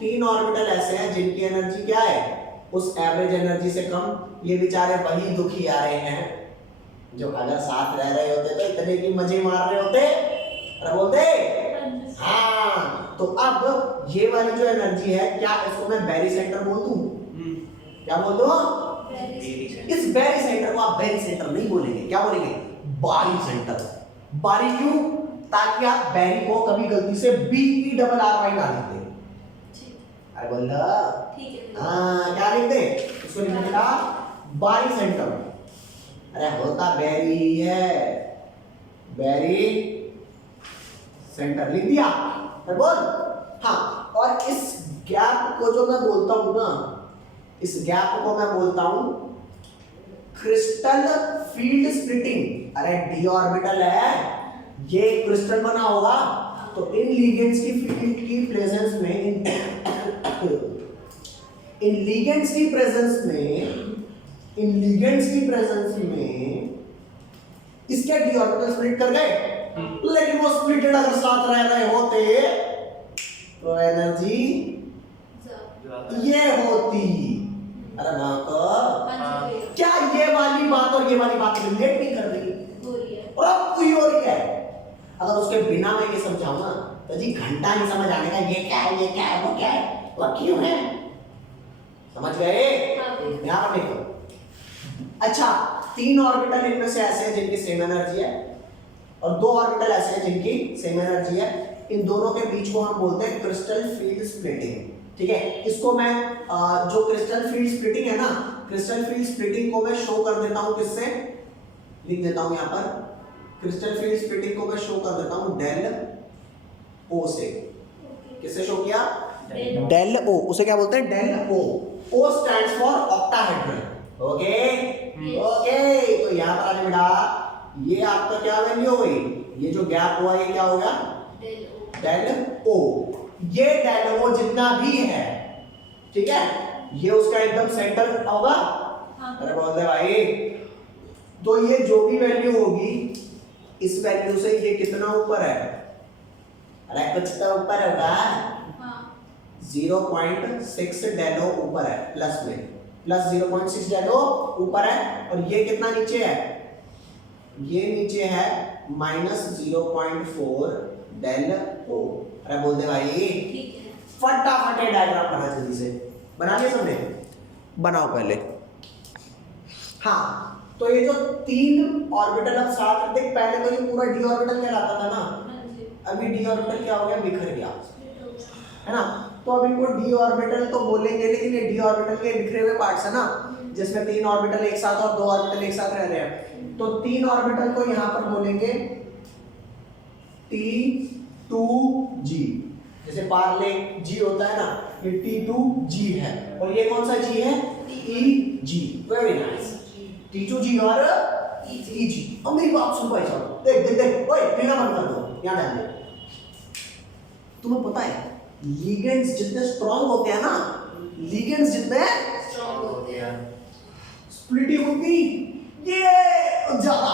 तीन ऑर्बिटल ऐसे हैं जिनकी एनर्जी क्या है, उस एवरेज एनर्जी से कम। ये बेचारे वही दुखी आ रहे हैं जो अगर साथ रह रहे होते तो इतने की मजे मार रहे होते, अरे बोलते हाँ। तो अब ये वाली जो एनर्जी है, क्या इसको मैं बैरी सेंटर बोल दूं? क्या बोल दूं? इस बैरी सेंटर को आप बैरी सेंटर नहीं बोलेंगे, क्या बोलेंगे? बारी सेंटर। बारी क्यों? ताकि आप बैरी को कभी गलती से BERRY ना लिख दें। ठीक अरे बोल ठीक है हाँ, क्या लिख दे? इसको लिखने बेटा बारी सेंटर। अरे होता बैरी ही है, बैरी सेंटर लिख दिया। अरे बोल हाँ। और इस गैप को जो मैं बोलता हूं ना, इस गैप को मैं बोलता हूं क्रिस्टल फील्ड स्प्लिटिंग। अरे डी ऑर्बिटल है, ये क्रिस्टल बना होगा, तो इन लिगेंड्स की फील्ड की प्रेजेंस में इन लिगेंड्स की प्रेजेंस में इसके डी ऑर्बिटल स्प्लिट कर गए, लेकिन वो स्प्लिटेड अगर साथ रह रहे होते तो एनर्जी ये होती। अरे मां को क्या ये वाली बात और ये वाली बात रिलेट नहीं कर रही, हो रही है और अब कोई हो रही है। अगर उसके बिना मैं ये समझाऊं ना तो जी घंटा नहीं समझ आने का, ये क्या है, ये क्या है, वो क्या है, वो क्यों है, समझ गए? यहाँ पर देखो, अच्छा तीन ऑर्बिटल इनमें से ऐसे हैं जिनकी सेम एनर्जी है, और दो ऑर्बिटल ऐसे हैं जिनकी सेम एनर्जी है। इन दोनों के बीच को हम बोलते हैं क्रिस्टल फील्ड स्प्लिटिंग। ठीक है, इसको मैं जो क्रिस्टल फील्ड स्प्लिटिंग है ना, क्रिस्टल फील्ड स्प्लिटिंग को मैं शो कर देता हूं किससे, लिख देता हूं यहां पर, क्रिस्टल फील्ड स्प्लिटिंग को मैं शो कर देता हूं डेल ओ से। किससे शो किया? Del O. उसे क्या बोलते हैं? Del O. O stands for octahedral. Okay okay, तो यहां पर आने बेटा, ये आपका क्या वैल्यू हो गई, ये जो गैप हुआ ये क्या हो गया? Del O. ये डेल ओ जितना भी है, ठीक है, ये उसका एकदम सेंटर होगा। अरे बोल दे भाई, तो ये जो भी वैल्यू होगी, इस वैल्यू से ये कितना ऊपर है? अरे कुछ तो ऊपर होगा, 0.6 डेलो ऊपर है, प्लस में प्लस 0.6 डेलो ऊपर है, और ये कितना नीचे है? ये नीचे है -0.4 डेल ओ। अरे बोल दे भाई, ठीक है फटाफट ये डायग्राम बना जल्दी से, बना लिया सबने? बनाओ पहले। हाँ, तो ये जो तीन ऑर्बिटल अब साथ, देख पहले तो ये पूरा डी ऑर्बिटल कहलाता था ना, अभी डी ऑर्बिटल क्या हो गया? बिखर गया, है ना। तो अब इनको डी ऑर्बिटल तो बोलेंगे, लेकिन ये डी ऑर्बिटल के बिखरे हुए पार्ट्स है ना, जिसमें तीन ऑर्बिटल एक साथ और दो ऑर्बिटल एक साथ रह रहे हैं। तो तीन ऑर्बिटल को यहां पर बोलेंगे T2G। जैसे पार्ले जी होता है ना, ये T2G है, और ये कौन सा जी है? EG। वेरी नाइस, T2G और EG। अब मेरी बात सुन भाई साहब, देख देख देख, ओए पीना बंद कर दो, यहाँ ध्यान दे। तुम्हें पता है लिगेंड्स जितने स्ट्रांग होते हैं ना, लिगेंड्स जितने स्ट्रांग होते हैं, स्प्लिटिंग होती ये ज्यादा,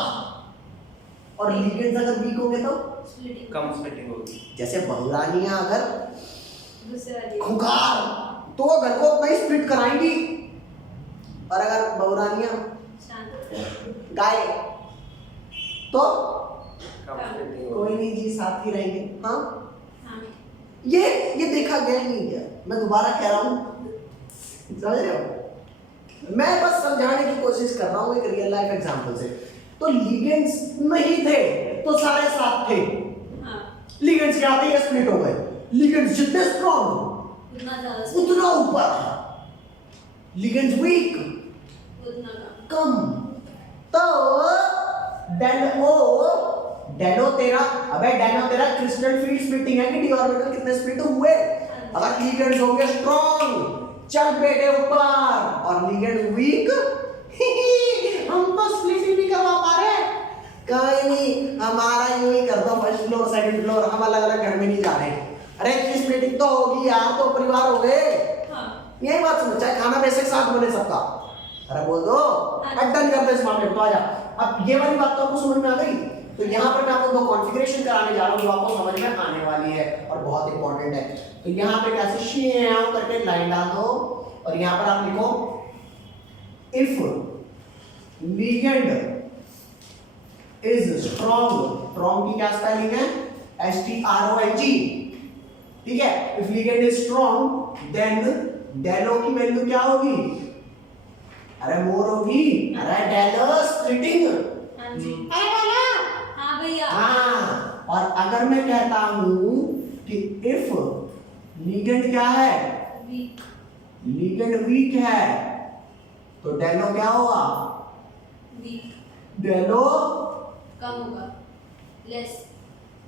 और लिगेंड्स अगर वीक होंगे तो स्प्लिटिंग कम स्प्लिटिंग होगी। जैसे बहुरानियां अगर दूसरे वाली खुखार, तो वो घर को नहीं स्प्लिट कराएंगी, और अगर बहुरानियां शांत गाय तो कम स्प्लिटिंग होगी। कोई नहीं जी, साथ ही रहेंगे। हाँ, हाँ ये देखा गया ही नहीं है, मैं दोबारा कह रहा हूँ, समझ रहे हो? मैं बस समझाने की कोशिश कर रहा हूँ एक रियल लाइफ एग्जांपल से। तो लिगेंड्स नहीं थे तो सारे साथ थे, हाँ लिगेंड्स क्या थे? स्प्लिट हो गए। लिगेंड्स जितने स्ट्रॉन्ग उतना ज्यादा उतना ऊपर, लिगेंड्स वीक उतना कम कम। तो डेल ओ डेलो तेरा, अबे डेलो तेरा क्रिस्टल फील्ड स्प्लिटिंग है कि डी ऑर्बिटल कितने स्प्लिट हुए? अगर लिगेंड्स होंगे स्ट्रॉन्ग, चल बेटे ऊपर, और लिगेंड वीक हम तो स्प्लिट ही नहीं करवा पा रहे। कोई नहीं, हमारा यूं ही कर दो, फर्स्ट फ्लोर सेकंड फ्लोर, हम अलग अलग घर में नहीं जा रहे। अरे की स्प्लिटिंग तो होगी यार, तो परिवार हो गए। यही बात समझ, चाहे खाना बेसिक साथ बने सबका। अरे बोल दो, डन कर दो इस मामले को, तो आजा। अब ये वाली बात तो आपको समझ में आ गई। तो यहाँ पर मैं आपको दो कॉन्फ़िगरेशन कराने जा रहा हूँ जो आपको समझ में आने वाली है और बहुत इंपॉर्टेंट है। तो यहाँ पे कैसे शेव करके लाइन डाल दो, और यहाँ पर आप लिखो if ligand is strong, strong की क्या स्पेलिंग है? STRONG, ठीक है। If ligand is strong then del O की वैल्यू क्या होगी? अरे मोर होगी। अरे डेलो स्प्लिटिंग, हाँ जी। अरे बोला। हाँ भैया। हाँ, और अगर मैं कहता हूं कि इफ लिगेंड क्या है? वीक। लिगेंड वीक है, तो डेलो क्या होगा? वीक। डेलो कम होगा, लेस।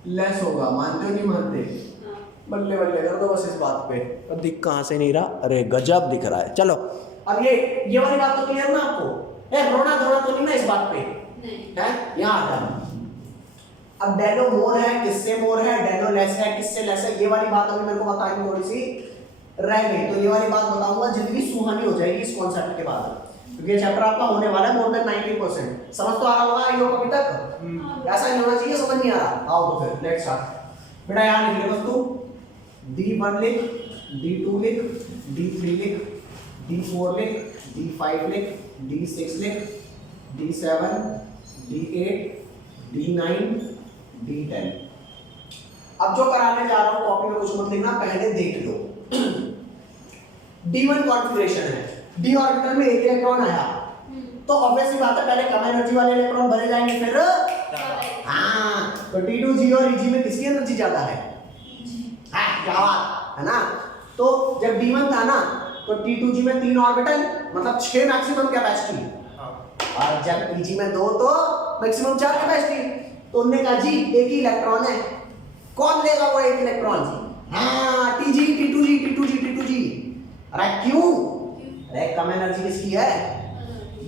लेस होगा। मानते हो नहीं मानते? हाँ। बल्ले बल्ले कर दो बस इस बात पे। अब दिख कहां से नहीं रहा? अरे गजब दिख रहा है। चलो अब ये वाली बात तो क्लियर ना आपको? रोना धोना तो नहीं ना इस बात पे? नहीं। है, यहाँ आ जाओ। अब डेलो मोर है, किससे मोर है? डेलो लेस है, किससे लेस है? ये वाली बात अभी मेरे को बतानी थोड़ी सी रह गई, तो ये वाली बात बताऊंगा, जिंदगी सुहानी हो जाएगी इस कॉन्सेप्ट के बाद, क्योंकि ये चैप्टर आपका होने वाला है मोर देन 90%। समझ तो आ रहा होगा आई होप अभी तक? ऐसा नहीं होना चाहिए, समझ नहीं आ रहा? आओ तो फिर लेट्स स्टार्ट। बेटा यहाँ लिख ले बस तू, D1 लिख, D2 लिख, D3 लिख, D4 लिख, D5 लिख, D6 लिख, D7, D8, D9, D10। अब जो कराने जा रहा हूं कॉपी में कुछ मत लिखना, पहले देख लो। D1 कॉन्फ़िगरेशन है, d ऑर्बिटल में एक इलेक्ट्रॉन आया, तो ऑब्वियसली बात है पहले कम एनर्जी वाले इलेक्ट्रॉन भरे जाएंगे, फिर हाँ, तो T2G और Eg में किसकी एनर्जी ज्यादा है? क्या बात है ना। तो जब D1 था ना, तो T2G में 3 ऑर्बिटल, मतलब 6 मैक्सिमम कैपेसिटी, और जब Eg में 2 तो मैक्सिमम 4 कैपेसिटी। तो उन्होंने कहा जी एक ही इलेक्ट्रॉन है, कौन लेगा वो एक इलेक्ट्रॉन? हाँ, Tg, T2G, T2G, T2G। अरे क्यों? अरे कम एनर्जी किसकी है?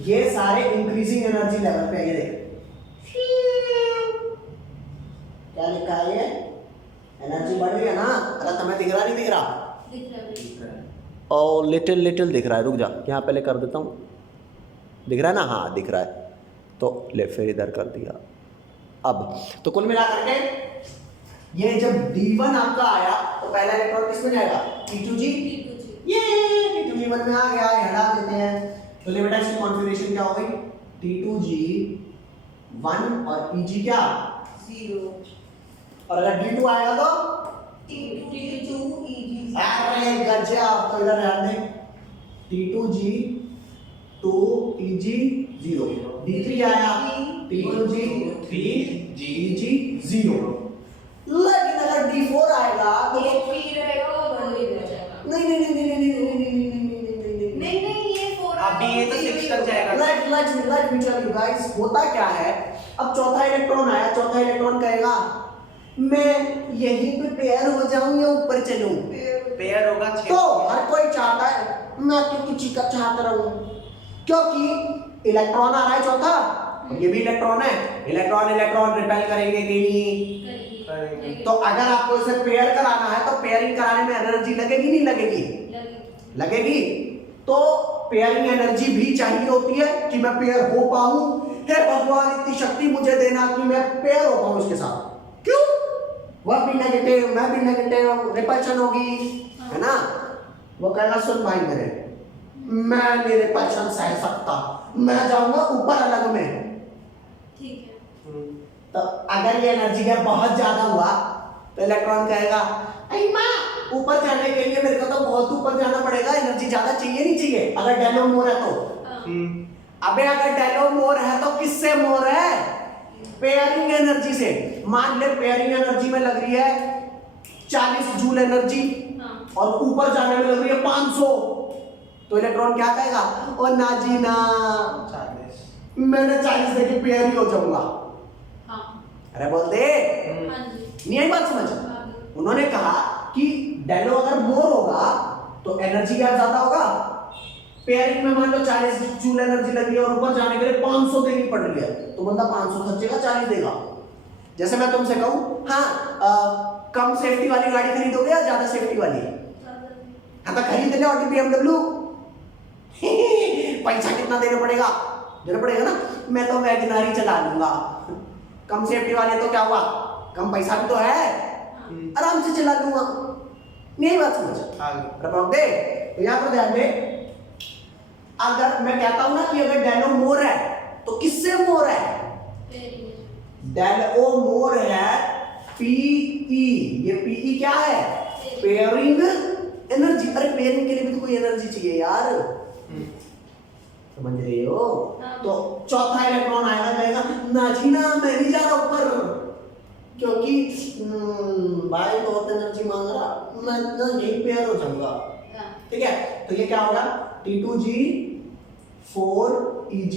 ये सारे इंक्रीजिंग एनर्जी लेवल पे है। ये देख क्या लिखा है, ये एनर्जी बढ़ रही है ना। अरे तुम्हें दिख रहा नहीं दिख रहा? दिख रहा है। और लिटिल लिटिल दिख रहा है, रुक जा यहाँ पहले कर देता हूँ। दिख रहा है ना? हाँ दिख रहा है, तो ले फिर इधर कर दिया। अब तो कुल मिला करके ये जब D1 आपका आया तो पहला इलेक्ट्रॉन किसमें जाएगा? T2G। ये T2G 1 में आ गया, हटा देते हैं। तो ले बेटा इसकी कॉन्फ़िगरेशन क्या हो गई? T2G 1 और Eg क्या? 0। और अगर D2 आएगा तो T2 Eg। अरे गजब। तो इधर ध्यान दें, T2G 2 Eg 0, D3 आया T2G 3 Eg 0। लेकिन अगर D4 आएगा तो ये 3 रहेगा और 1 हो जाएगा। नहीं नहीं नहीं नहीं नहीं नहीं नहीं नहीं नहीं नहीं ये 4 अभी ये तो 6 तक जाएगा। Let me tell you guys, होता क्या है, अब चौथा इलेक्ट्रॉन आया, चौथा इलेक्ट्रॉन कहेगा मैं यहीं पे पेयर हो जाऊं या ऊपर चलूं? पेयर होगा 6। तो हर कोई चाहता है मैं तो किसी का चाहता रहूं, क्योंकि इलेक्ट्रॉन आ रहा है चौथा, ये भी इलेक्ट्रॉन है, इलेक्ट्रॉन इलेक्ट्रॉन रिपेल करेंगे कि नहीं? तो अगर आपको इसे पेयर कराना है तो पेयरिंग कराने में एनर्जी लगेगी नहीं लगेगी? लगेगी। तो पेयरिंग एनर्जी भी चाहिए होती है कि मैं पेयर हो पाऊं। हे भगवान इतनी शक्ति मुझे देना कि मैं पेयर हो पाऊं उसके साथ। क्यों? वह भी नेगेटिव, मैं भी नेगेटिव, रिपल्शन होगी, है ना। वो कहेगा सुन भाई मेरे, मैं नहीं रिपल्शन सह सकता, मैं जाऊंगा ऊपर अलग में। ठीक है। तो अगर ये एनर्जी का बहुत ज्यादा हुआ तो इलेक्ट्रॉन कहेगा अरे माँ ऊपर जाने के लिए मेरे को तो बहुत ऊपर जाना पड़ेगा, एनर्जी ज्यादा चाहिए नहीं चाहिए? अगर डेलो मोर है तो अबे अगर डेलो मोर है तो किससे मोर है? पेयरिंग एनर्जी से। मान ले पेयरिंग एनर्जी में लग रही है 40 जूल एनर्जी और ऊपर जाने में लग रही है 500, तो इलेक्ट्रॉन क्या कहेगा? ओ ना जी ना, 40 मैंने 40 देके पेयर ही हो जाऊंगा। अरे बोल दे, हाँ जी। नहीं आई बात समझ? हाँ। उन्होंने कहा कि डेलो अगर मोर होगा तो एनर्जी क्या ज्यादा होगा। पेयरिंग में मान लो 40 जूल एनर्जी लगी है और ऊपर जाने के लिए 500 देनी पड़ रही है, तो बंदा 500 खर्चेगा, 40 देगा। जैसे मैं तुमसे कहूं हाँ कम सेफ्टी वाली गाड़ी खरीदोगे या ज्यादा सेफ्टी वाली? हाँ तो खरीद ले ऑडी BMW। पैसा कितना देना पड़ेगा ना। मैं तो वैगनर ही चला लूंगा, कम सेफ्टी वाले तो क्या हुआ, कम पैसा भी तो है, आराम से चला लूंगा। नहीं बात समझ? प्रभाव दे तो यहाँ पर ध्यान दे, अगर मैं कहता हूं ना कि अगर डेलो मोर है तो किससे मोर है? डेलो मोर है पीई। ये पीई क्या है? Pairing energy. अरे पेयरिंग के लिए भी तो कोई एनर्जी चाहिए यार, समझ रहे हो? तो चौथा इलेक्ट्रॉन आएगा, कहेगा ना जी ना मैं नहीं जा रहा ऊपर, क्योंकि भाई बहुत एनर्जी मांग रहा, मैं ना यही पेयर हो जाऊंगा। ठीक है, तो ये क्या होगा? T2G 4 EG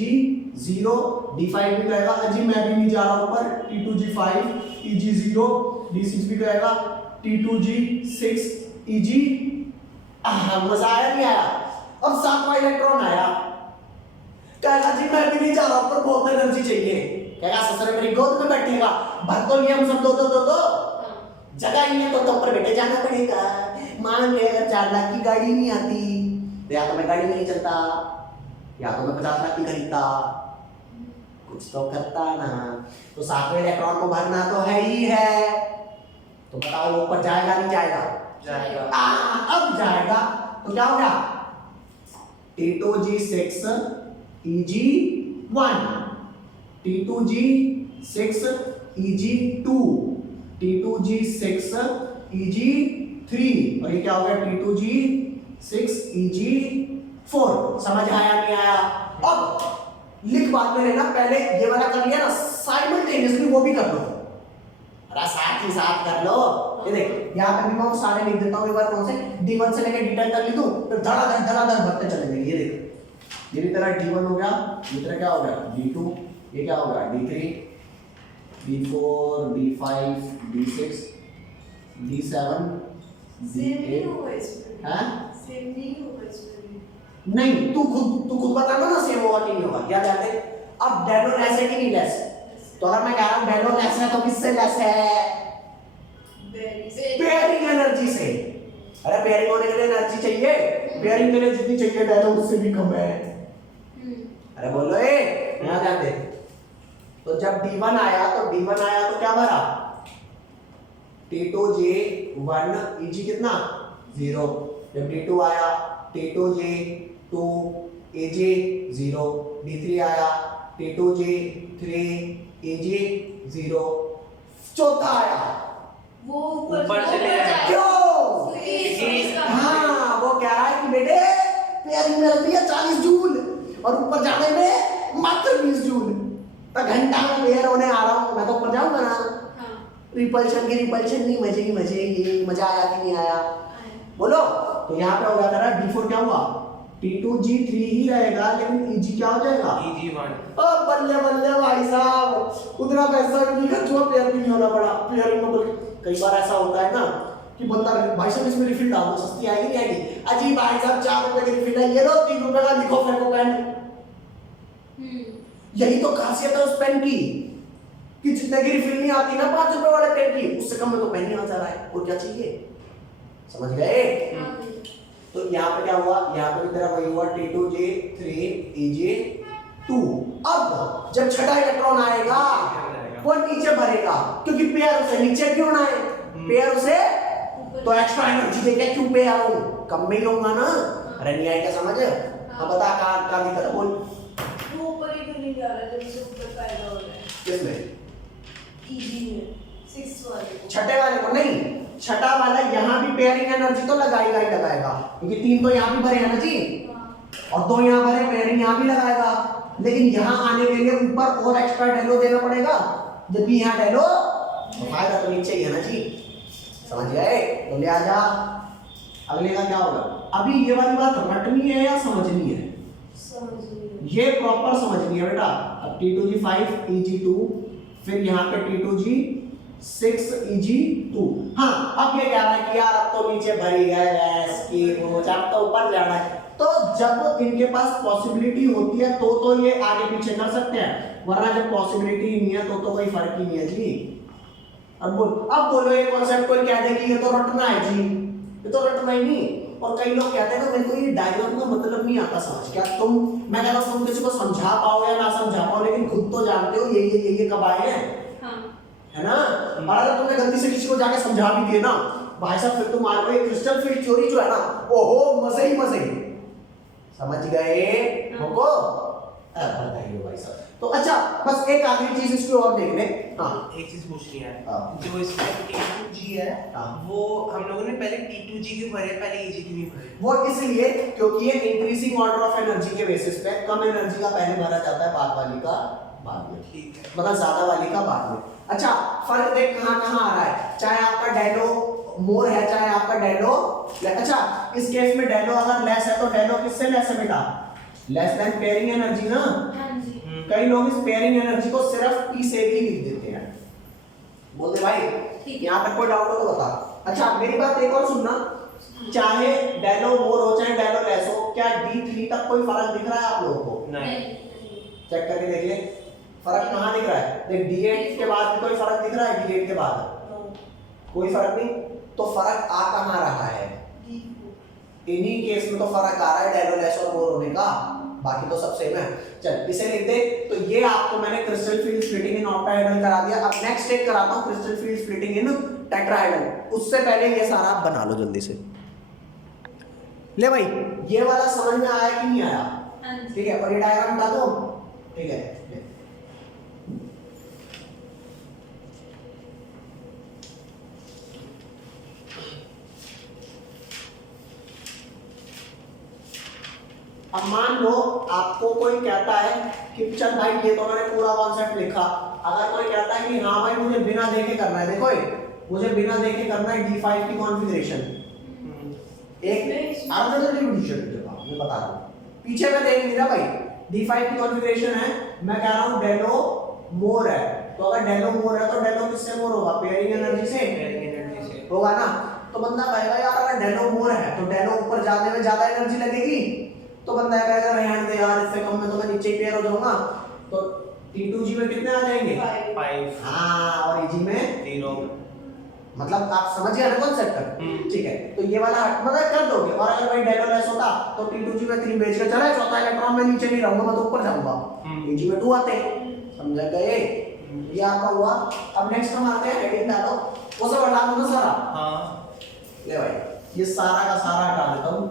0 D5 भी कहेगा अजी मैं भी नहीं जा रहा ऊपर, T2G 5 EG 0 D6 भी कहेगा T2G 6 EG। मजा आया नहीं आया? अब सातवां इलेक्ट्रॉन आया, कहेगा जी मैं भी नहीं जा रहा ऊपर, बहुत एनर्जी चाहिए। कहेगा ससुर मेरी गोद में बैठेगा, भर तो लिए हम सब दो जगह ही है तो ऊपर बैठे जाना पड़ेगा। मान ले अगर 4 लाख की गाड़ी नहीं आती तो या तो मैं गाड़ी में नहीं चलता, या तो मैं 50 लाख की खरीदता, कुछ तो करता ना। तो सातवें इलेक्ट्रॉन को भरना तो है ही है, तो बताओ वो ऊपर जाएगा नहीं जाएगा? जाएगा। अब जाएगा तो क्या होगा? T2G 6 EG 1 T2G 6 EG 2 T2G 6 EG 3 और ये क्या हो गया? T2G 6 EG 4। समझ आया नहीं आया? अब लिख बाद में लेना, पहले ये वाला कर लिया ना, साइमल्टेनियसली वो भी कर लो, अरे साथ ही साथ कर लो। ये देख यहाँ पे भी मैं सारे लिख देता हूँ एक बार, कौन से D1 से लेकर D10 तक लिख दूं, फिर धड़ाधड़ भरते चलेंगे। ये देख ये भी तेरा D1 हो गया, ये तेरा क्या हो गया D2, ये क्या होगा D3 D4 D5 D6 D7 D8 हाँ नहीं, तू खुद बताना ना सेम होगा कि नहीं होगा। क्या जानते? अब डेलो लेस है कि नहीं लेस? तो अगर मैं कह रहा हूं डेलो लेस है तो किससे लेस है? पेयरिंग एनर्जी से। अरे पेयरिंग होने के लिए एनर्जी चाहिए, पेयरिंग के लिए जितनी चाहिए डेलो उससे भी कम है। अरे बोलो यहाँ ध्यान दे। तो जब D1 आया तो क्या भरा? T2J 1 EG कितना? 0। जब D2 आया T2J 2 AJ 0, D3 आया T2J 3 AJ 0, चौथा आया वो ऊपर से ले आया। क्यों? हाँ वो कह रहा है कि बेटे पेयरिंग में लगती है 40 जूल और ऊपर जाने में मात्र 20 जूल, तो घंटा में पेयर होने आ रहा हूँ, मैं तो ऊपर जाऊंगा ना। रिपल्शन नहीं, मजे ये मजा आया कि नहीं आया? बोलो। तो यहाँ पे हो गया था D4 क्या हुआ? T2G 3 ही रहेगा लेकिन EG क्या हो जाएगा? EG 1। ओ बल्ले भाई साहब, उतना पैसा भी नहीं खर्च हुआ, पेयर भी नहीं होना पड़ा। पेयरिंग में बल्कि कई बार ऐसा होता है ना कि बंदा भाई साहब इसमें रिफिल डाल दो, सस्ती आएगी नहीं आएगी? अजी भाई साहब 4 रुपए की रिफिल है, ये लो 3 रुपए का लिखो फेंको पेन। यही तो खासियत है उस पेन की कि जितने की रिफिल नहीं आती ना 5 रुपए वाले पेन की, उससे कम में तो पेन नहीं आ जा रहा है, और क्या चाहिए? समझ गए? तो यहाँ पे क्या हुआ? यहाँ पे तेरा वही हुआ T2J 3 EJ 2। अब जब छठा इलेक्ट्रॉन आएगा वो नीचे भरेगा, क्योंकि पेयर उसे नीचे क्यों ना है? पेयर उसे तो एक्स्ट्रा एनर्जी देके क्यों पे आऊं, कम में ही लूंगा ना। अरे नहीं आएगा समझ? अब बता कहाँ दिक्कत है? बोल। वो ऊपर ही क्यों नहीं जा रहा जब से ऊपर पैदा हो रहा है? किसमें? EG में 6 वाले को। छठे वाले को नहीं, छठा वाला यहाँ भी पेयरिंग एनर्जी तो लगाएगा ही लगाएगा, क्योंकि 3 तो यहाँ भी भरे एनर्जी और 2 यहाँ भरे, पेयरिंग यहाँ भी लगाएगा। लेकिन यहाँ आने के लिए ऊपर और एक्स्ट्रा डेलो देना पड़ेगा, जबकि यहाँ डेलो फायदा तो नीचे ही है ना जी। समझ गए? तो ले आजा। अगले का क्या होगा? अभी ये वाली बात रटनी है या समझनी है? समझ ये प्रॉपर समझनी है बेटा। अब T2G 5 EG 2 फिर यहाँ पे T2G 6Eg2। हाँ, अब ये कह रहा है कि यार अब तो नीचे भरी गए गैस की वो जब तो ऊपर जाना है, तो जब इनके पास पॉसिबिलिटी होती है तो ये आगे पीछे कर सकते हैं, वरना जब पॉसिबिलिटी नहीं है तो कोई फर्क ही नहीं है जी। अब बोलो ये कॉन्सेप्ट कोई कह दे कि ये तो रटना है जी, ये तो रटना ही नहीं। और कई लोग कहते हैं ना मेरे को ये डायग्राम का मतलब नहीं आता समझ, क्या तुम, मैं कह रहा हूँ तुम किसी को समझा पाओ या ना समझा पाओ, लेकिन खुद तो जानते हो ये कब आए हैं, है ना। और अगर तुमने गलती से किसी को जाके समझा भी दिए ना भाई साहब, फिर तुम मान लो ये क्रिस्टल फील्ड थ्योरी जो है ना, ओहो मजे ही मजे, समझ गए हमको। बताइए भाई साहब। तो अच्छा बस एक आखिरी चीज इसकी और देख ले। हाँ एक चीज पूछनी है, हाँ। जो इसमें T2G है हाँ। वो हम लोगों ने पहले T2G क्यों भरे, पहले Eg क्यों नहीं भरे? वो इसलिए क्योंकि ये इंक्रीजिंग ऑर्डर ऑफ एनर्जी के बेसिस पे कम एनर्जी का पहले भरा जाता है, बाद वाली का बाद में, ठीक है, मतलब ज्यादा वाली का बाद में। अच्छा फर्क देख कहाँ कहाँ आ रहा है, चाहे आपका डेलो मोर है चाहे आपका डेलो, अच्छा इस केस में डेलो अगर लेस है तो डेलो किससे लेस है बेटा, लेस देन पेयरिंग एनर्जी ना। कई लोग इस पेयरिंग एनर्जी को सिर्फ P से भी लिख देते हैं, बोलते भाई यहाँ तक कोई डाउट हो तो बता। अच्छा मेरी बात एक और सुनना, चाहे डेलो मोर हो चाहे डेलो लेस हो, क्या D3 तक कोई फर्क दिख रहा है आप लोगों को? नहीं, चेक करके देख ले फर्क कहाँ दिख रहा है। देख D8 के बाद भी कोई फर्क दिख रहा है, D8 के बाद कोई फर्क नहीं, तो फर्क आ कहाँ रहा है, इन्हीं केस में तो फर्क आ रहा है डेलो लेस और मोर होने का, बाकी तो सब सेम है। चल इसे लिख दे। तो ये आपको मैंने crystal field splitting in octahedral करा दिया। अब नेक्स्ट एक कराता हूँ क्रिस्टल फील्ड स्प्लिटिंग इन टेट्राहेड्रल, उससे पहले ये सारा आप बना लो जल्दी से। ले भाई ये वाला समझ में आया कि नहीं आया? ठीक है, और ये डायग्राम बता दो, ठीक है। अब मान लो आपको कोई कहता है कि चल भाई ये तो मैंने पूरा कॉन्सेप्ट लिखा, अगर कोई कहता है कि हाँ भाई मुझे बिना देखे करना है, देखो मुझे बिना देखे करना है D5 की कॉन्फ़िगरेशन, एक मैं बता रहा हूँ पीछे में देख नहीं रहा भाई, D5 की कॉन्फ़िगरेशन है, मैं कह रहा हूँ डेलो मोर है, तो अगर डेलो मोर है तो डेलो किससे मोर होगा, पेयरिंग एनर्जी से होगा ना। तो बंदा कहेगा यार अगर डेलो मोर है तो डेलो ऊपर जाने में ज्यादा एनर्जी लगेगी, तो बंदा कहेगा रहने दे यार इससे कम में तो मैं नीचे ही पेयर हो जाऊंगा। तो T2G में कितने आ जाएंगे 5, हाँ, और Eg में 0, मतलब आप समझ गए ना कॉन्सेप्ट, ठीक है। तो ये वाला मतलब कर दोगे, और अगर भाई डेलो लेस होता तो T2G में 3 बेच के चला, चौथा इलेक्ट्रॉन में नीचे नहीं रहूंगा, मैं तो ऊपर जाऊंगा, Eg में 2 आते, समझ गए। ये आपका हुआ। अब नेक्स्ट हम आते हैं हेडिंग डालो, वो सब हटा दो ना सारा। हाँ ले भाई ये सारा का सारा हटा देता हूँ,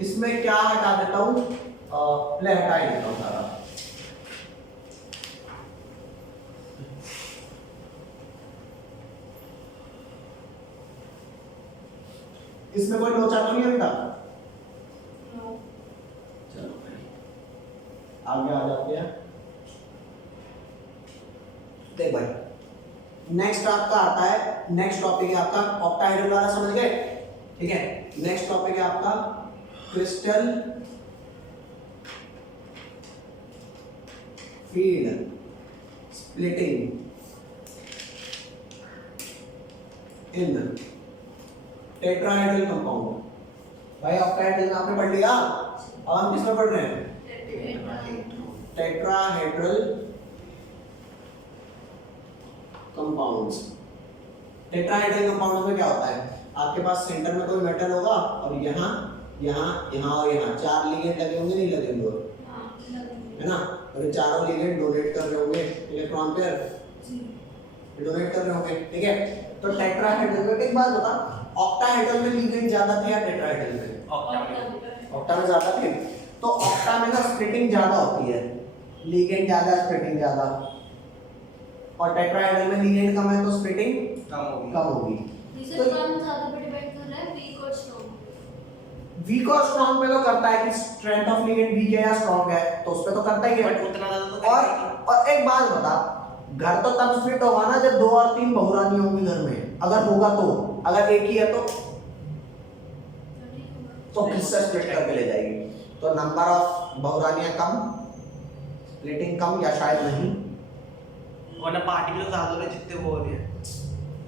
इसमें क्या हटा देता हूँ, ले हटा ही देता हूँ सारा। इसमें कोई लोचा तो नहीं है बेटा? चलो आगे आ जाते हैं। देख भाई नेक्स्ट आपका आता है, नेक्स्ट टॉपिक है आपका ऑक्टाहेड्रल वाला, समझ गए, ठीक है। नेक्स्ट टॉपिक है आपका क्रिस्टल फील्ड स्प्लिटिंग इन टेट्राहेड्रल कंपाउंड। भाई ऑक्टाहेड्रल में आपने पढ़ लिया, अब हम किसमें पढ़ रहे हैं, टेट्राहेड्रल कंपाउंड्स। टेट्राहेड्रल कंपाउंड्स में क्या होता है, आपके पास सेंटर में कोई मेटल होगा और यहाँ यहाँ यहाँ और यहाँ 4 लिगेंड लगे होंगे, नहीं लगे होंगे, है ना, और ये चारों लिगेंड डोनेट कर रहे होंगे इलेक्ट्रॉन पेयर, डोनेट कर रहे होंगे, ठीक है। तो टेट्राहेड्रल में एक बात बता, ऑक्टाहेड्रल में लिगेंड ज्यादा थे या टेट्राहेड्रल में? ऑक्टा में ज्यादा थे। तो ऑक्टा में ना स्प्लिटिंग ज्यादा होती है, लिगेंड ज्यादा स्प्लिटिंग ज्यादा, और टेट्राहेड्रल में लिगेंड कम है तो स्प्लिटिंग कम होगी। तो कौन ज्यादा पे डिपेंड कर रहा है, वीक और स्ट्रांग? वीक और स्ट्रांग पे तो करता है कि स्ट्रेंथ ऑफ लिगेंड वीक है या स्ट्रांग है, तो उस पे तो करता ही है, बट उतना ज्यादा तो और एक बात बता, घर तो तब स्प्लिट होगा ना जब 2 और 3 बहुरानी होंगी घर में, अगर होगा तो, अगर एक ही है तो किससे स्प्लिट करके ले जाएगी। तो नंबर ऑफ बहुरानियां कम, स्प्लिटिंग कम या शायद नहीं, वरना पार्टिकल ज्यादा हो रहे जितने वो हो रहे हैं।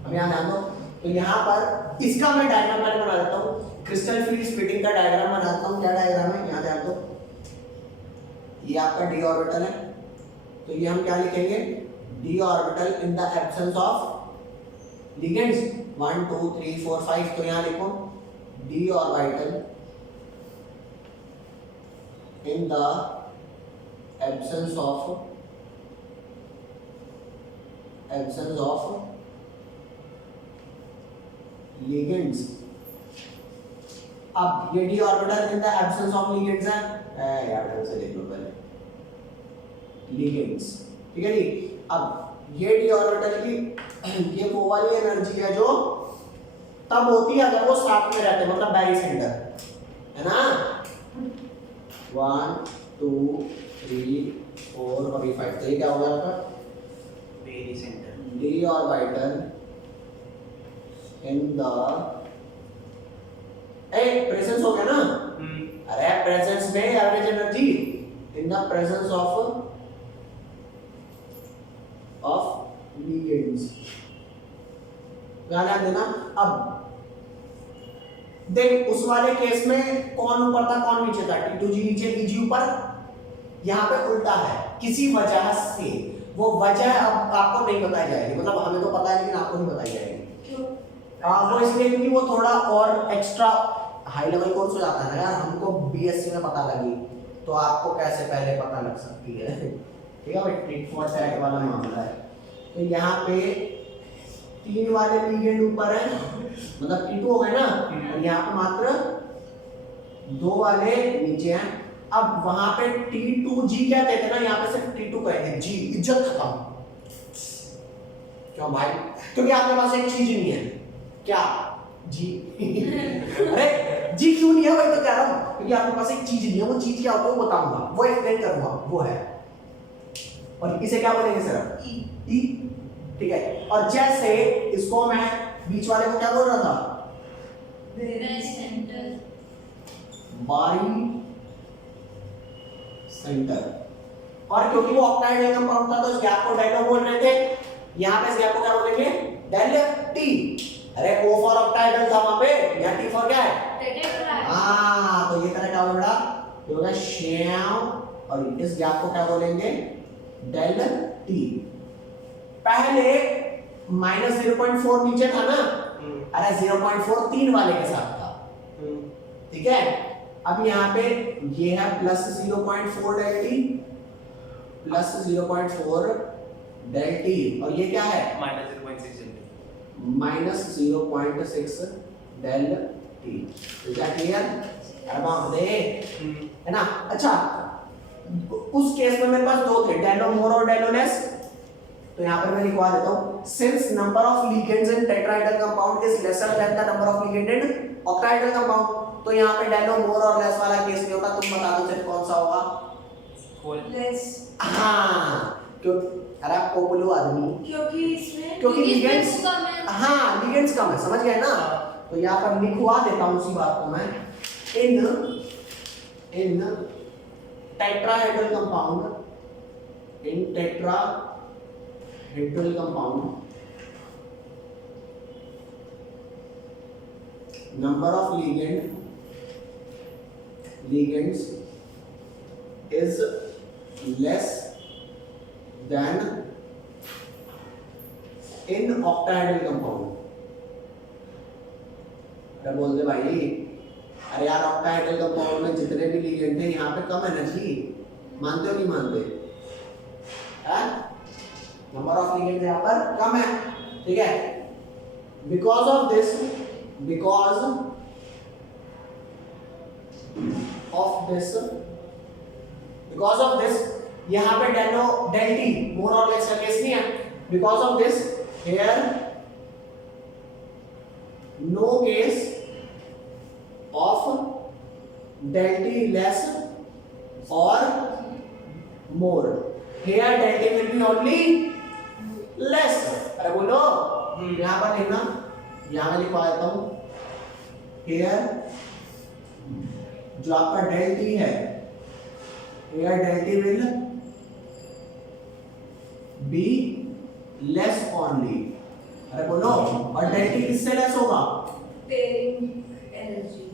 अब यहाँ ध्यान दो, तो यहाँ पर इसका मैं डायग्राम मैंने बना देता हूँ, क्रिस्टल फील्ड स्प्लिटिंग का डायग्राम बनाता हूँ। क्या डायग्राम है, यहाँ ध्यान दो, ये आपका डी ऑर्बिटल है, तो ये हम क्या लिखेंगे, D orbital in the absence of ligands 1 2 3 4 5, तो यहाँ लिखो D orbital in the absence of ligands. अब ये D orbital in the absence of ligands है, यार ढंग से लिख लो पहले, लिगेंड्स, ठीक है जी। अब ये डी ऑर्बिटल की ये वो वाली एनर्जी है जो तब होती है अगर वो साथ में रहते हैं, मतलब बैरी सेंटर है ना, 1 2 3 4 और ये 5, तो ये क्या होगा आपका very centre. D orbital in the presence हो गया ना, अरे प्रेजेंस में average energy in the presence of ligands, ध्यान देना। अब देख उस वाले केस में कौन ऊपर था कौन नीचे था, T2G नीचे Eg ऊपर, यहाँ पे उल्टा है किसी वजह से, वो वजह अब आपको नहीं बताई जाएगी, मतलब हमें तो पता है लेकिन आपको नहीं बताई जाएगी। क्यों? वो इसलिए क्योंकि वो थोड़ा और एक्स्ट्रा हाई लेवल कोर्स हो जाता है ना यार, हमको बीएससी में पता लगी तो आपको कैसे पहले पता लग सकती है, ठीक है भाई, टिट फॉर टैट वाला मामला है। तो यहाँ पे 3 वाले लिगेंड ऊपर है, मतलब T2 हो गए ना, और यहाँ पे मात्र 2 वाले नीचे हैं। अब वहां पे T2G कहते थे ना, यहाँ पे सिर्फ T2 कहेंगे, G इज्जत खत्म, क्यों भाई, क्योंकि आपके पास एक चीज नहीं है, क्या जी अरे जी क्यों नहीं है भाई, तो कह रहा हूं क्योंकि आपके पास एक चीज नहीं है, वो चीज क्या होती है वो बताऊंगा, वो एक्सप्लेन करूंगा, वो है, और इसे क्या बोलेंगे सर, ई, ठीक है। और जैसे इसको मैं बीच वाले को क्या बोल रहा था, वेरी सेंटर, बारी सेंटर, और क्योंकि वो ऑक्टाइडल कंपाउंड था तो इस गैप को डेल्टा बोल रहे थे, यहाँ पे इस गैप को क्या बोलेंगे, डेल्टा टी, अरे O फॉर ऑक्टाइडल था वहां पे, यहाँ T फॉर क्या है, हाँ, तो ये तरह क्या होगा, ये होगा श्याम, और इस गैप को क्या बोलेंगे, डेल्टा टी। पहले -0.4 नीचे था ना, अरे 0.4 3 वाले के साथ था, ठीक है। अब यहाँ पे ये है +0.4 डेल टी, +0.4 डेल टी, और ये क्या है -0.6 del t, is that clear, about they, है ना। अच्छा, उस केस में मेरे पास 2 थे, डेलो मोर और डेलो लेस, तो यहाँ पर मैं लिखवा देता हूँ, since number of ligands in tetrahedral compound is lesser than the number of ligand in octahedral compound, तो यहाँ पे डेलो मोर और लेस वाला केस नहीं होता, तुम बता दो सिर्फ कौन सा होगा, लेस, हाँ, क्यों, अरे आप पोपुलो आदमी, क्योंकि इसमें क्योंकि लिगेंड्स कम है, हाँ लिगेंड्स कम है, समझ गए ना। तो यहाँ पर लिखवा देता हूँ उसी बात को मैं, इन tetrahedral compound, in tetrahedral compound number of ligands is less than in octahedral compound। अरे बोल दे भाई, अरे यार ऑक्टाहेड्रल कंपाउंड में जितने भी लिगेंड थे यहाँ पे कम एनर्जी, मानते हो नहीं मानते, नंबर ऑफ लिगेंड यहाँ पर कम है, ठीक है। बिकॉज ऑफ दिस यहाँ पे डेल टी मोर और लेस का केस नहीं है, because of this here no case of del t less or more, here del t will be only less। अरे बोलो, यहाँ पर लिखना, यहाँ मैं लिखवा देता हूँ, here जो आपका del t है, here del t will be less only. अरे बोलो, और डेल्टी किससे लेस होगा? Pairing energy.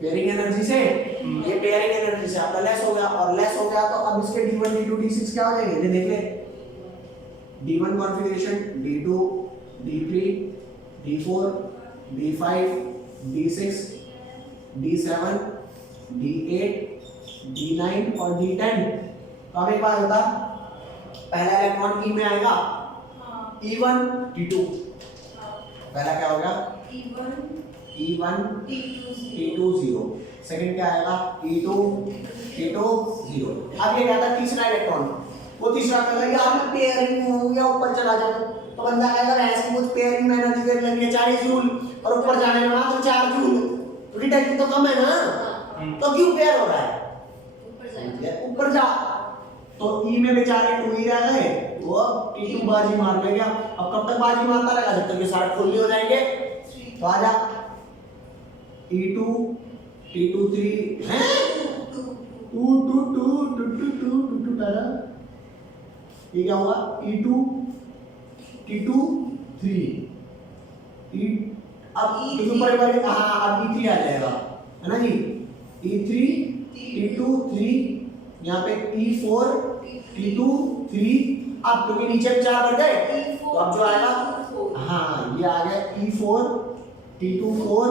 पेयरिंग एनर्जी से। ये पेयरिंग एनर्जी से आपका लेस हो गया, और लेस हो गया तो अब इसके D1 D2 D6 क्या हो जाएंगे? ये देख ले, D1 configuration D2 D3 D4 D5 D6 D7 D8 D9 और D10। तो अब एक बात बता, पहला इलेक्ट्रॉन ई में आएगा E1 T2, पहला क्या हो गया? E1 T2 0, सेकंड क्या आएगा? E2 T2 0। अब ये क्या था? तीसरा इलेक्ट्रॉन, वो तीसरा कहेगा यार मैं पेयरिंग में हूं या ऊपर चला जाऊं, तो बंदा कहेगा ऐसे कुछ पेयरिंग में एनर्जी दे लगी 40 जूल और ऊपर जाने में मात्र 4 जूल, तो डेल्टा तो कम है ना, तो क्यों पेयर हो रहा है? ऊपर जा। तो ई में बेचारे 2 ही रह गए, तो अब T2 बाजी मार लेगा। अब कब तक बाजी मारता रहेगा? जब तक ये 60 फुल नहीं हो जाएंगे। तो आजा E2 T2 3 हैं 2 2 2 2 2 2 2 2 तारा, ये क्या हुआ? E2 T2 3 E, अब T2 पर एक बार हाँ अब E3 आ जाएगा, है ना जी? E3 T2 3, यहाँ पे E4 T2 3। अब क्योंकि नीचे भी 4 बढ़ गए, तो अब जो आएगा हाँ ये आ गया E4 T2 4,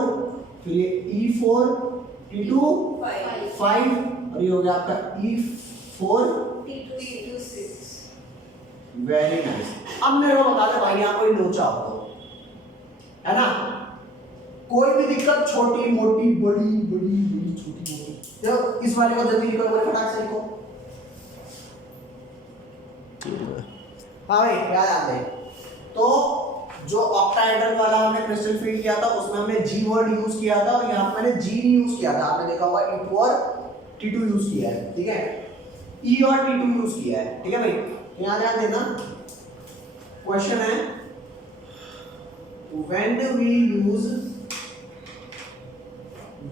फिर ये E4 T2 5, और ये हो गया आपका E4 T2 6। Very nice. अब मेरे को बता दे भाई, यहाँ कोई लोचा हो तो, है ना? कोई भी दिक्कत, छोटी मोटी बड़ी बड़ी बड़ी छोटी मोटी, तो इस वाले को जल्दी लिखो, बड़े फटाक से लिखो। हाँ भाई याद आ गए। तो जो ऑक्टाहेड्रल वाला हमने क्रिस्टल फील्ड किया था उसमें हमने G वर्ड यूज किया था, और यहाँ पे मैंने G नहीं यूज किया था, आपने देखा होगा E2 और T2 यूज किया है, ठीक है? E और T2 यूज किया है, ठीक है भाई? यहाँ ध्यान देना, क्वेश्चन है when we use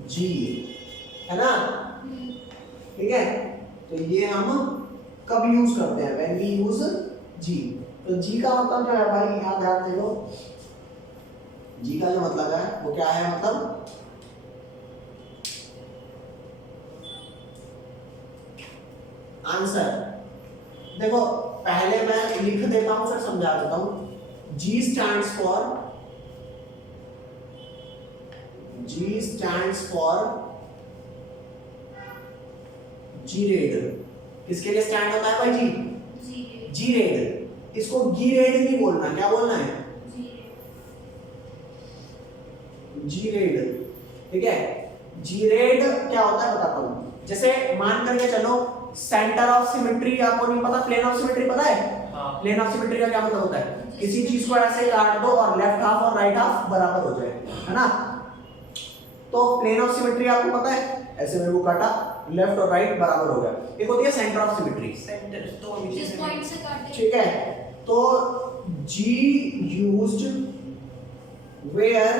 G, है ना? ठीक है, तो ये हम कब यूज करते हैं? when we use G। तो G का मतलब जो है भाई, यहाँ ध्यान दे लो, G का जो मतलब है वो क्या है? मतलब आंसर। देखो पहले मैं लिख देता हूं फिर समझा देता हूं। G stands for G-raid। किसके लिए स्टैंड होता है भाई? G-raid। इसको G-raid नहीं बोलना, क्या बोलना है? G-raid, ठीक है? G-raid क्या होता है बताता हूं। जैसे मान करके चलो सेंटर ऑफ सिमेट्री, आपको नहीं पता? प्लेन ऑफ सिमेट्री पता है? प्लेन ऑफ सिमेट्री का क्या मतलब होता है? किसी चीज को ऐसे काट दो और लेफ्ट हाफ और राइट हाफ बराबर हो जाए, है ना? तो प्लेन ऑफ सिमेट्री आपको पता है, ऐसे में वो काटा, लेफ्ट और राइट बराबर हो गया। एक होती है सेंटर ऑफ सिमेट्री, सेंटर तो जिस पॉइंट से काटे, ठीक है? तो G used where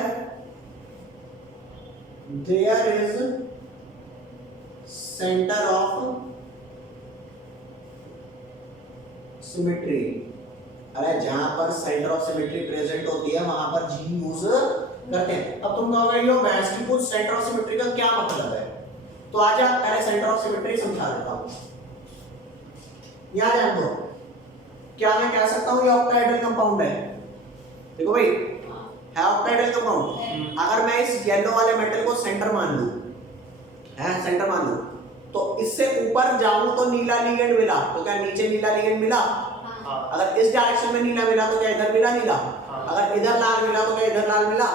there is center of symmetry. अरे जहां पर सेंटर ऑफ सिमेट्री प्रेजेंट होती है वहां पर G यूज करते हैं। अब तुम कहोगे यो मैथ्स की कुछ सेंटर ऑफ सिमेट्री का क्या मतलब है? तो आजा पहले सेंटर ऑफ सिमेट्री समझा देता हूं। यहां जान दो, क्या मैं कह सकता हूं ये ऑक्टाहेड्रल कंपाउंड है? देखो भाई है ऑक्टाहेड्रल कंपाउंड। अगर मैं इस येलो वाले मेटल को सेंटर मान लूं, है सेंटर मान लूं, तो इससे ऊपर जाऊं तो नीला लिगेंड मिला, तो क्या नीचे नीला लिगेंड मिला? अगर इस डायरेक्शन में नीला मिला तो क्या इधर मिला नीला? अगर इधर लाल मिला तो क्या इधर लाल मिला?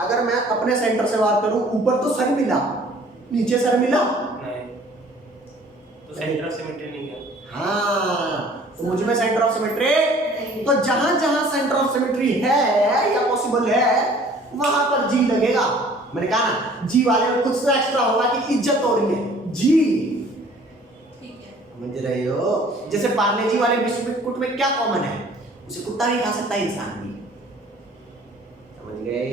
अगर मैं अपने सेंटर से बात करूं, ऊपर तो सर मिला, नीचे सर मिला नहीं, तो सेंटर ऑफ सिमेट्री नहीं है। हाँ, तो मुझे में सेंटर ऑफ सिमेट्री, तो जहां जहां सेंटर ऑफ सिमेट्री है या पॉसिबल है वहां पर G लगेगा। मैंने कहा ना G वाले में कुछ तो एक्स्ट्रा होगा कि इज्जत हो रही है G, समझ रहे हो? जैसे पार्ले जी वाले बिस्कुट में क्या कॉमन है? उसे कुत्ता नहीं खा सकता, इंसान भी, समझ गए?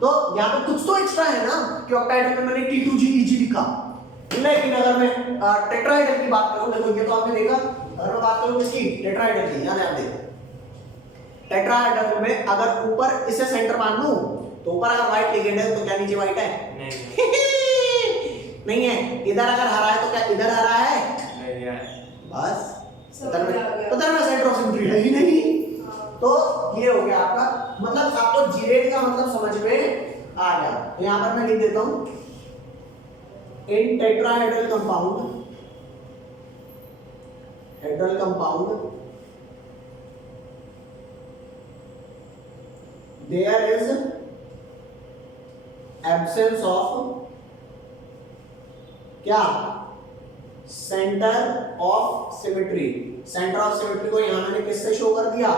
तो यहाँ पे कुछ तो एक्स्ट्रा है ना कि ऑक्टाहेड्रल में मैंने T2GEG लिखा, लेकिन अगर मैं टेट्राहेड्रल की बात करूं, देखो ये तो आपने देखा, अगर मैं बात करूं किसकी? टेट्राहेड्रल की, यहाँ ध्यान देखो टेट्राहेड्रल में अगर ऊपर इसे सेंटर मान लूं तो ऊपर अगर व्हाइट लिगेंड है तो क्या नीचे व्हाइट है? नहीं नहीं है। इधर अगर हरा है तो क्या इधर हरा है? नहीं है। बस समझ आ गया। पता है सेंटर ऑफ सिमेट्री है ही नहीं। हाँ। तो ये हो गया आपका, मतलब आपको जीरेट का मतलब समझ में आ गया। तो यहां पर मैं लिख देता हूं in tetrahedral compound, hedral compound there is absence of क्या? Centre of symmetry. Centre of symmetry को यहां मैंने किससे शो कर दिया?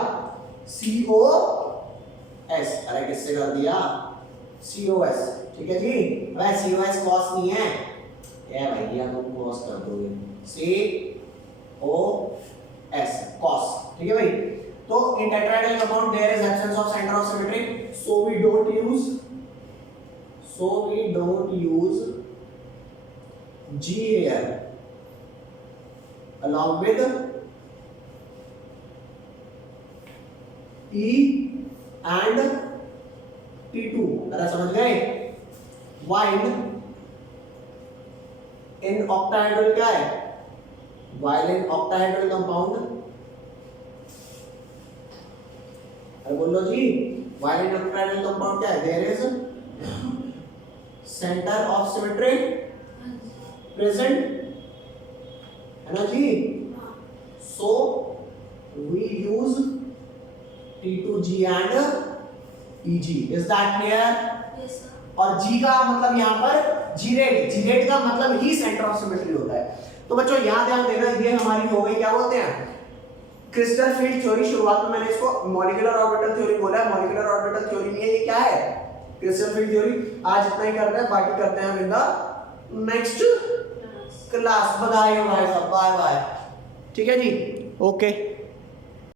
COS। अरे किससे कर दिया? COS। ठीक है जी। वह COS cos नहीं है, ये भैया तुम cos कर दोगे, COS cos। ठीक है भाई। तो in tetrahedral compound there is absence of center of symmetry, so we don't use G here along with E and T2। अरे समझ गए? While in octahedral क्या है? While in octahedral compound, अरे बोलो जी, while in octahedral compound क्या है? There is center of symmetry present, है ना जी? So we use T2G and EG। Is that clear? Yes sir। और G का मतलब यहाँ पर जीरेट, जीरेट का मतलब ही सेंटर ऑफ सिमेट्री होता है। तो बच्चों यहाँ ध्यान देना, ये हमारी हो गई क्या बोलते हैं? Crystal field theory. शुरुआत में मैंने इसको मॉलिक्यूलर ऑर्बिटल थ्योरी बोला है, मॉलिक्यूलर ऑर्बिटल थ्योरी नहीं है, ये क्या है? Crystal field theory. आज इतना ही करते हैं, बाकी करते हैं हम इन द नेक्स्ट क्लास। बधाई हो भाई साहब, बाय बाय। ठीक है जी, ओके।